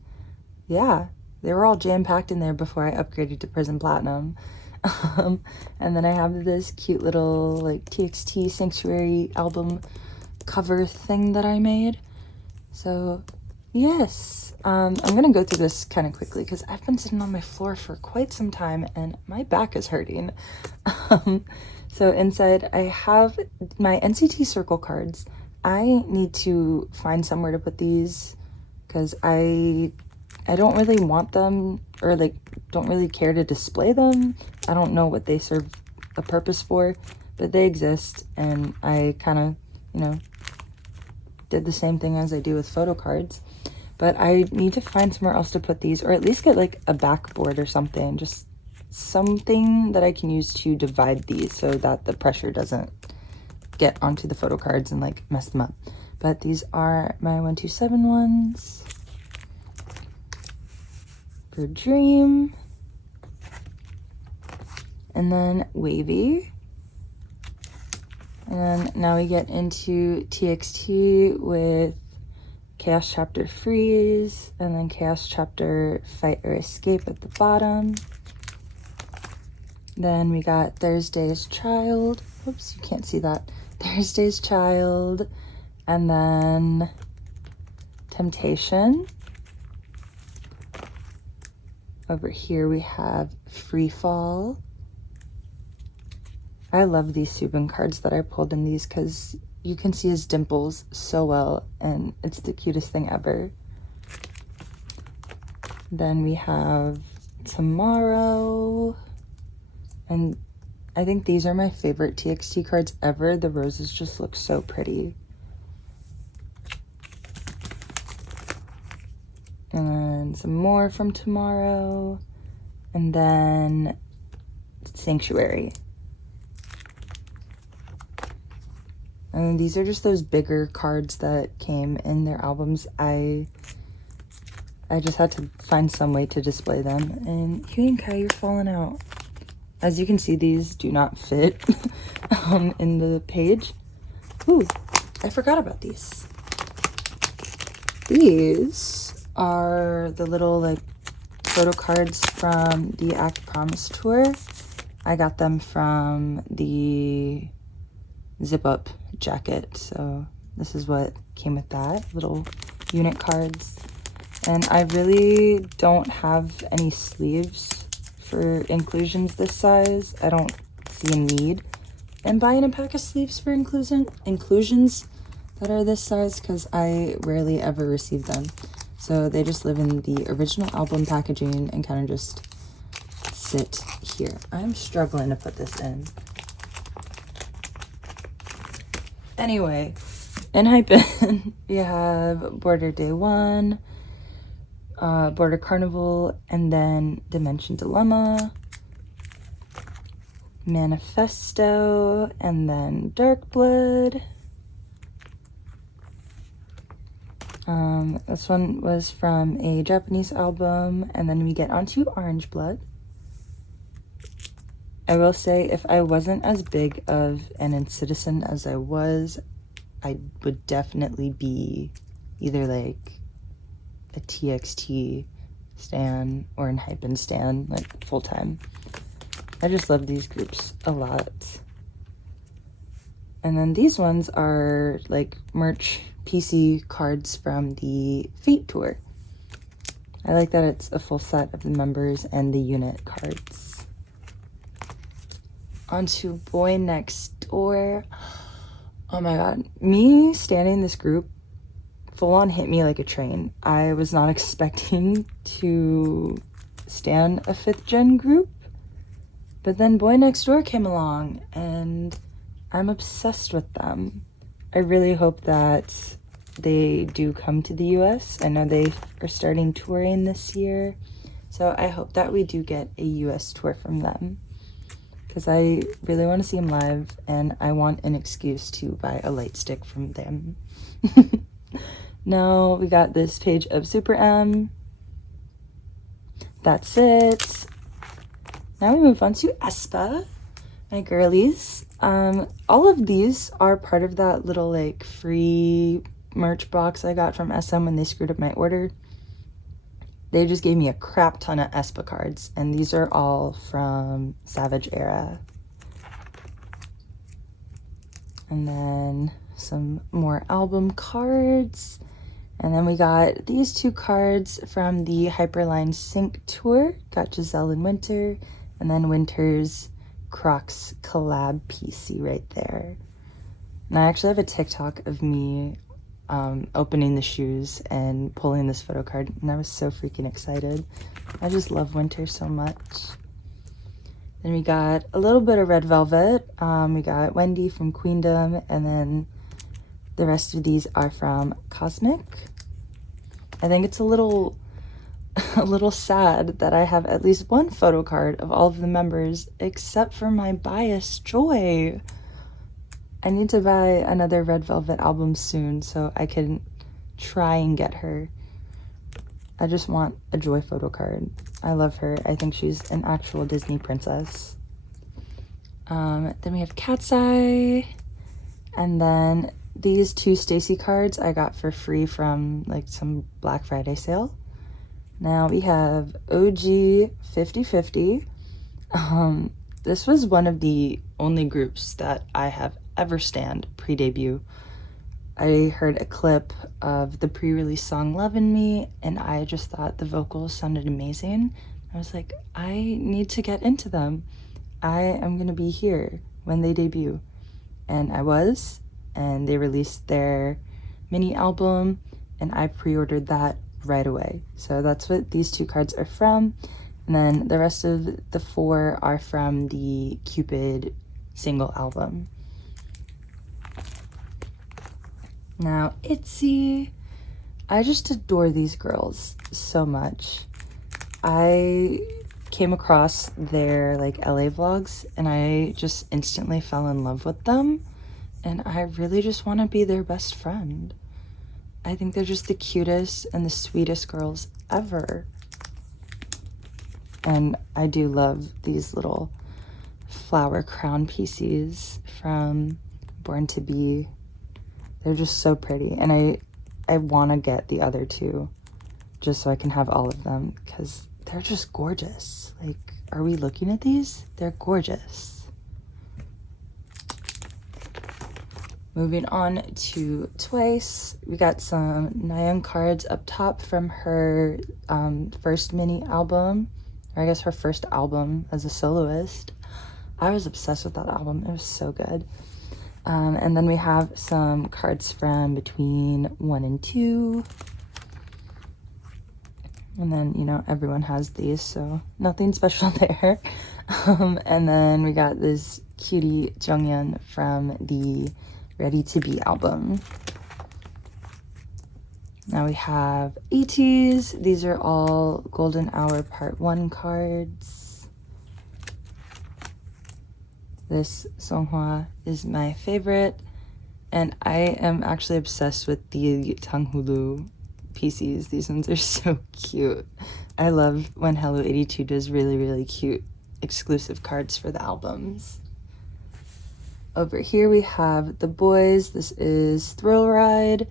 yeah, they were all jam-packed in there before I upgraded to Prism Platinum. And then I have this cute little like TXT Sanctuary album cover thing that I made. So yes, I'm gonna go through this kind of quickly because I've been sitting on my floor for quite some time and my back is hurting. So inside I have my NCT circle cards. I need to find somewhere to put these because I don't really want them, or like don't really care to display them. I don't know what they serve a purpose for, but they exist, and I kind of, you know, did the same thing as I do with photo cards. But I need to find somewhere else to put these, or at least get like a backboard or something, just something that I can use to divide these so that the pressure doesn't get onto the photo cards and like mess them up. But these are my 127 ones for Dream, and then Wavy, and then now we get into TXT with Chaos Chapter Freeze, and then Chaos Chapter Fight or Escape at the bottom. Then we got Thursday's Child. Oops, you can't see that. Thursday's Child, and then Temptation. Over here we have Free Fall. I love these Subin cards that I pulled in these because you can see his dimples so well, and it's the cutest thing ever. Then we have Tomorrow, and I think these are my favorite TXT cards ever. The roses just look so pretty. And then some more from Tomorrow, and then Sanctuary. And these are just those bigger cards that came in their albums. I just had to find some way to display them. And Huey and Kai, you're falling out. As you can see, these do not fit in the page. Ooh, I forgot about these. These are the little like photo cards from the Act Promise tour. I got them from the zip up jacket, so this is what came with that, little unit cards. And I really don't have any sleeves for inclusions this size. I don't see a need in buying a pack of sleeves for inclusions that are this size, because I rarely ever receive them. So they just live in the original album packaging and kind of just sit here. I'm struggling to put this in. Anyway, ENHYPEN, we have Border Day 1, Border Carnival, and then Dimension Dilemma, Manifesto, and then Dark Blood. This one was from a Japanese album, and then we get onto Orange Blood. I will say, if I wasn't as big of an citizen as I was, I would definitely be either like a TXT stan or an ENHYPEN stan, like full time. I just love these groups a lot. And then these ones are like merch PC cards from the Fate tour. I like that it's a full set of the members and the unit cards. Onto Boy Next Door. Oh my god, me standing this group full on hit me like a train. I was not expecting to stan a 5th gen group, but then Boy Next Door came along and I'm obsessed with them. I really hope that they do come to the US. I know they are starting touring this year, so I hope that we do get a US tour from them, because I really want to see them live and I want an excuse to buy a light stick from them. Now we got this page of Super M. That's it. Now we move on to aespa, my girlies. All of these are part of that little like free merch box I got from SM when they screwed up my order. They just gave me a crap ton of aespa cards, and these are all from Savage Era. And then some more album cards. And then we got these 2 cards from the Hyperline Sync tour. Got Giselle and Winter, and then Winter's Crocs collab PC right there. And I actually have a TikTok of me opening the shoes and pulling this photo card, and I was so freaking excited. I just love Winter so much. Then we got a little bit of Red Velvet. We got Wendy from Queendom, and then the rest of these are from Cosmic. I think it's a little sad that I have at least one photo card of all of the members except for my bias Joy. I need to buy another Red Velvet album soon so I can try and get her. I just want a Joy photo card. I love her. I think she's an actual Disney princess. Then we have Cat's Eye. And then these 2 Stacy cards I got for free from like some Black Friday sale. Now we have OG 50/50. This was one of the only groups that I have ever stanned pre-debut. I heard a clip of the pre-release song Lovin' Me, and I just thought the vocals sounded amazing. I was like, I need to get into them. I am gonna be here when they debut. And I was, and they released their mini album, and I pre-ordered that right away. So that's what these 2 cards are from. And then the rest of the 4 are from the Cupid single album. Now, ITZY. I just adore these girls so much. I came across their like LA vlogs and I just instantly fell in love with them. And I really just want to be their best friend. I think they're just the cutest and the sweetest girls ever. And I do love these little flower crown pieces from Born to Be. They're just so pretty. And I want to get the other 2 just so I can have all of them because they're just gorgeous. Like, are we looking at these? They're gorgeous. Moving on to Twice, we got some Nayeon cards up top from her first mini album, or I guess her first album as a soloist. I was obsessed with that album. It was so good. And then we have some cards from between 1 and 2. And then, you know, everyone has these, so nothing special there. And then we got this cutie Jonghyun from the Ready to Be album. Now we have ATs. These are all Golden Hour Part 1 cards. This Songhwa is my favorite, and I am actually obsessed with the Tanghulu PCs. These ones are so cute. I love when Hello 82 does really, really cute exclusive cards for the albums. Over here we have the boys. This is Thrill Ride.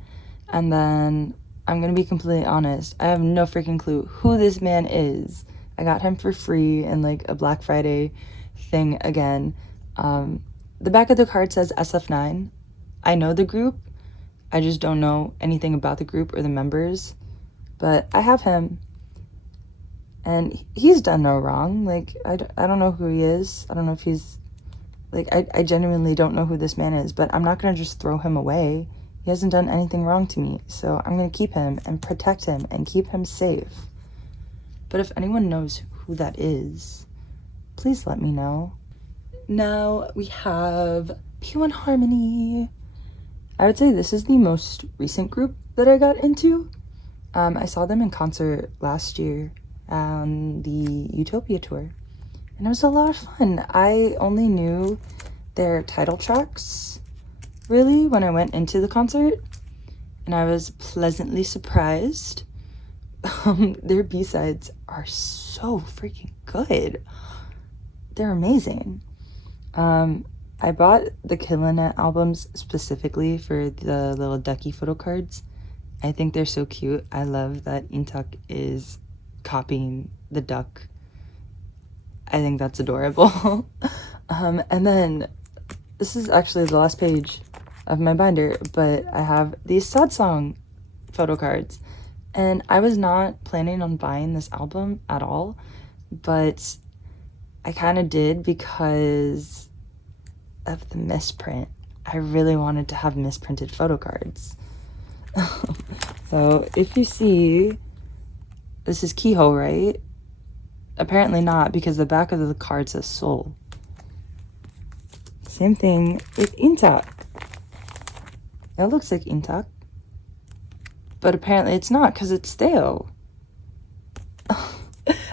And then I'm gonna be completely honest, I have no freaking clue who this man is. I got him for free in like a Black Friday thing again. The back of the card says SF9. I know the group. I just don't know anything about the group or the members. But I have him. And he's done no wrong. Like, I don't know who he is. I don't know if he's... Like, I genuinely don't know who this man is, but I'm not going to just throw him away. He hasn't done anything wrong to me, so I'm going to keep him and protect him and keep him safe. But if anyone knows who that is, please let me know. Now we have P1 Harmony. I would say this is the most recent group that I got into. I saw them in concert last year on the Utopia tour. And it was a lot of fun. I only knew their title tracks, really, when I went into the concert. And I was pleasantly surprised. Their B-sides are so freaking good. They're amazing. I bought the Killin' It albums specifically for the little ducky photo cards. I think they're so cute. I love that Intak is copying the duck. I think that's adorable. And then this is actually the last page of my binder, but I have these sad song photo cards. And I was not planning on buying this album at all, but I kind of did because of the misprint. I really wanted to have misprinted photo cards. So if you see, this is Keyhole, right? Apparently not, because the back of the card says Soul. Same thing with Intak. It looks like Intak, but apparently it's not because it's stale.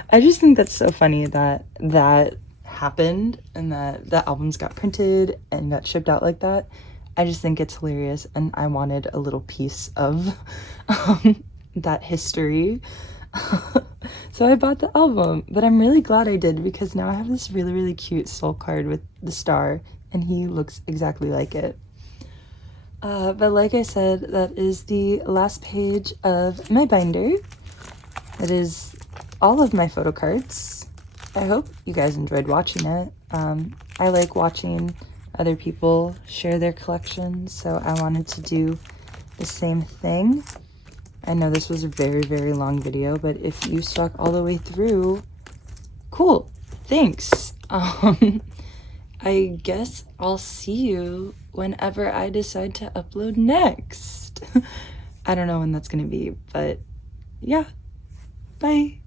I just think that's so funny that that happened and that the albums got printed and got shipped out like that. I just think it's hilarious, and I wanted a little piece of that history. So I bought the album, but I'm really glad I did because now I have this really, really cute soul card with the star, and he looks exactly like it. But like I said, that is the last page of my binder. That is all of my photo cards. I hope you guys enjoyed watching it. I like watching other people share their collections, so I wanted to do the same thing. I know this was a very, very long video, but if you stuck all the way through, cool, thanks. I guess I'll see you whenever I decide to upload next. I don't know when that's gonna be, but yeah, bye.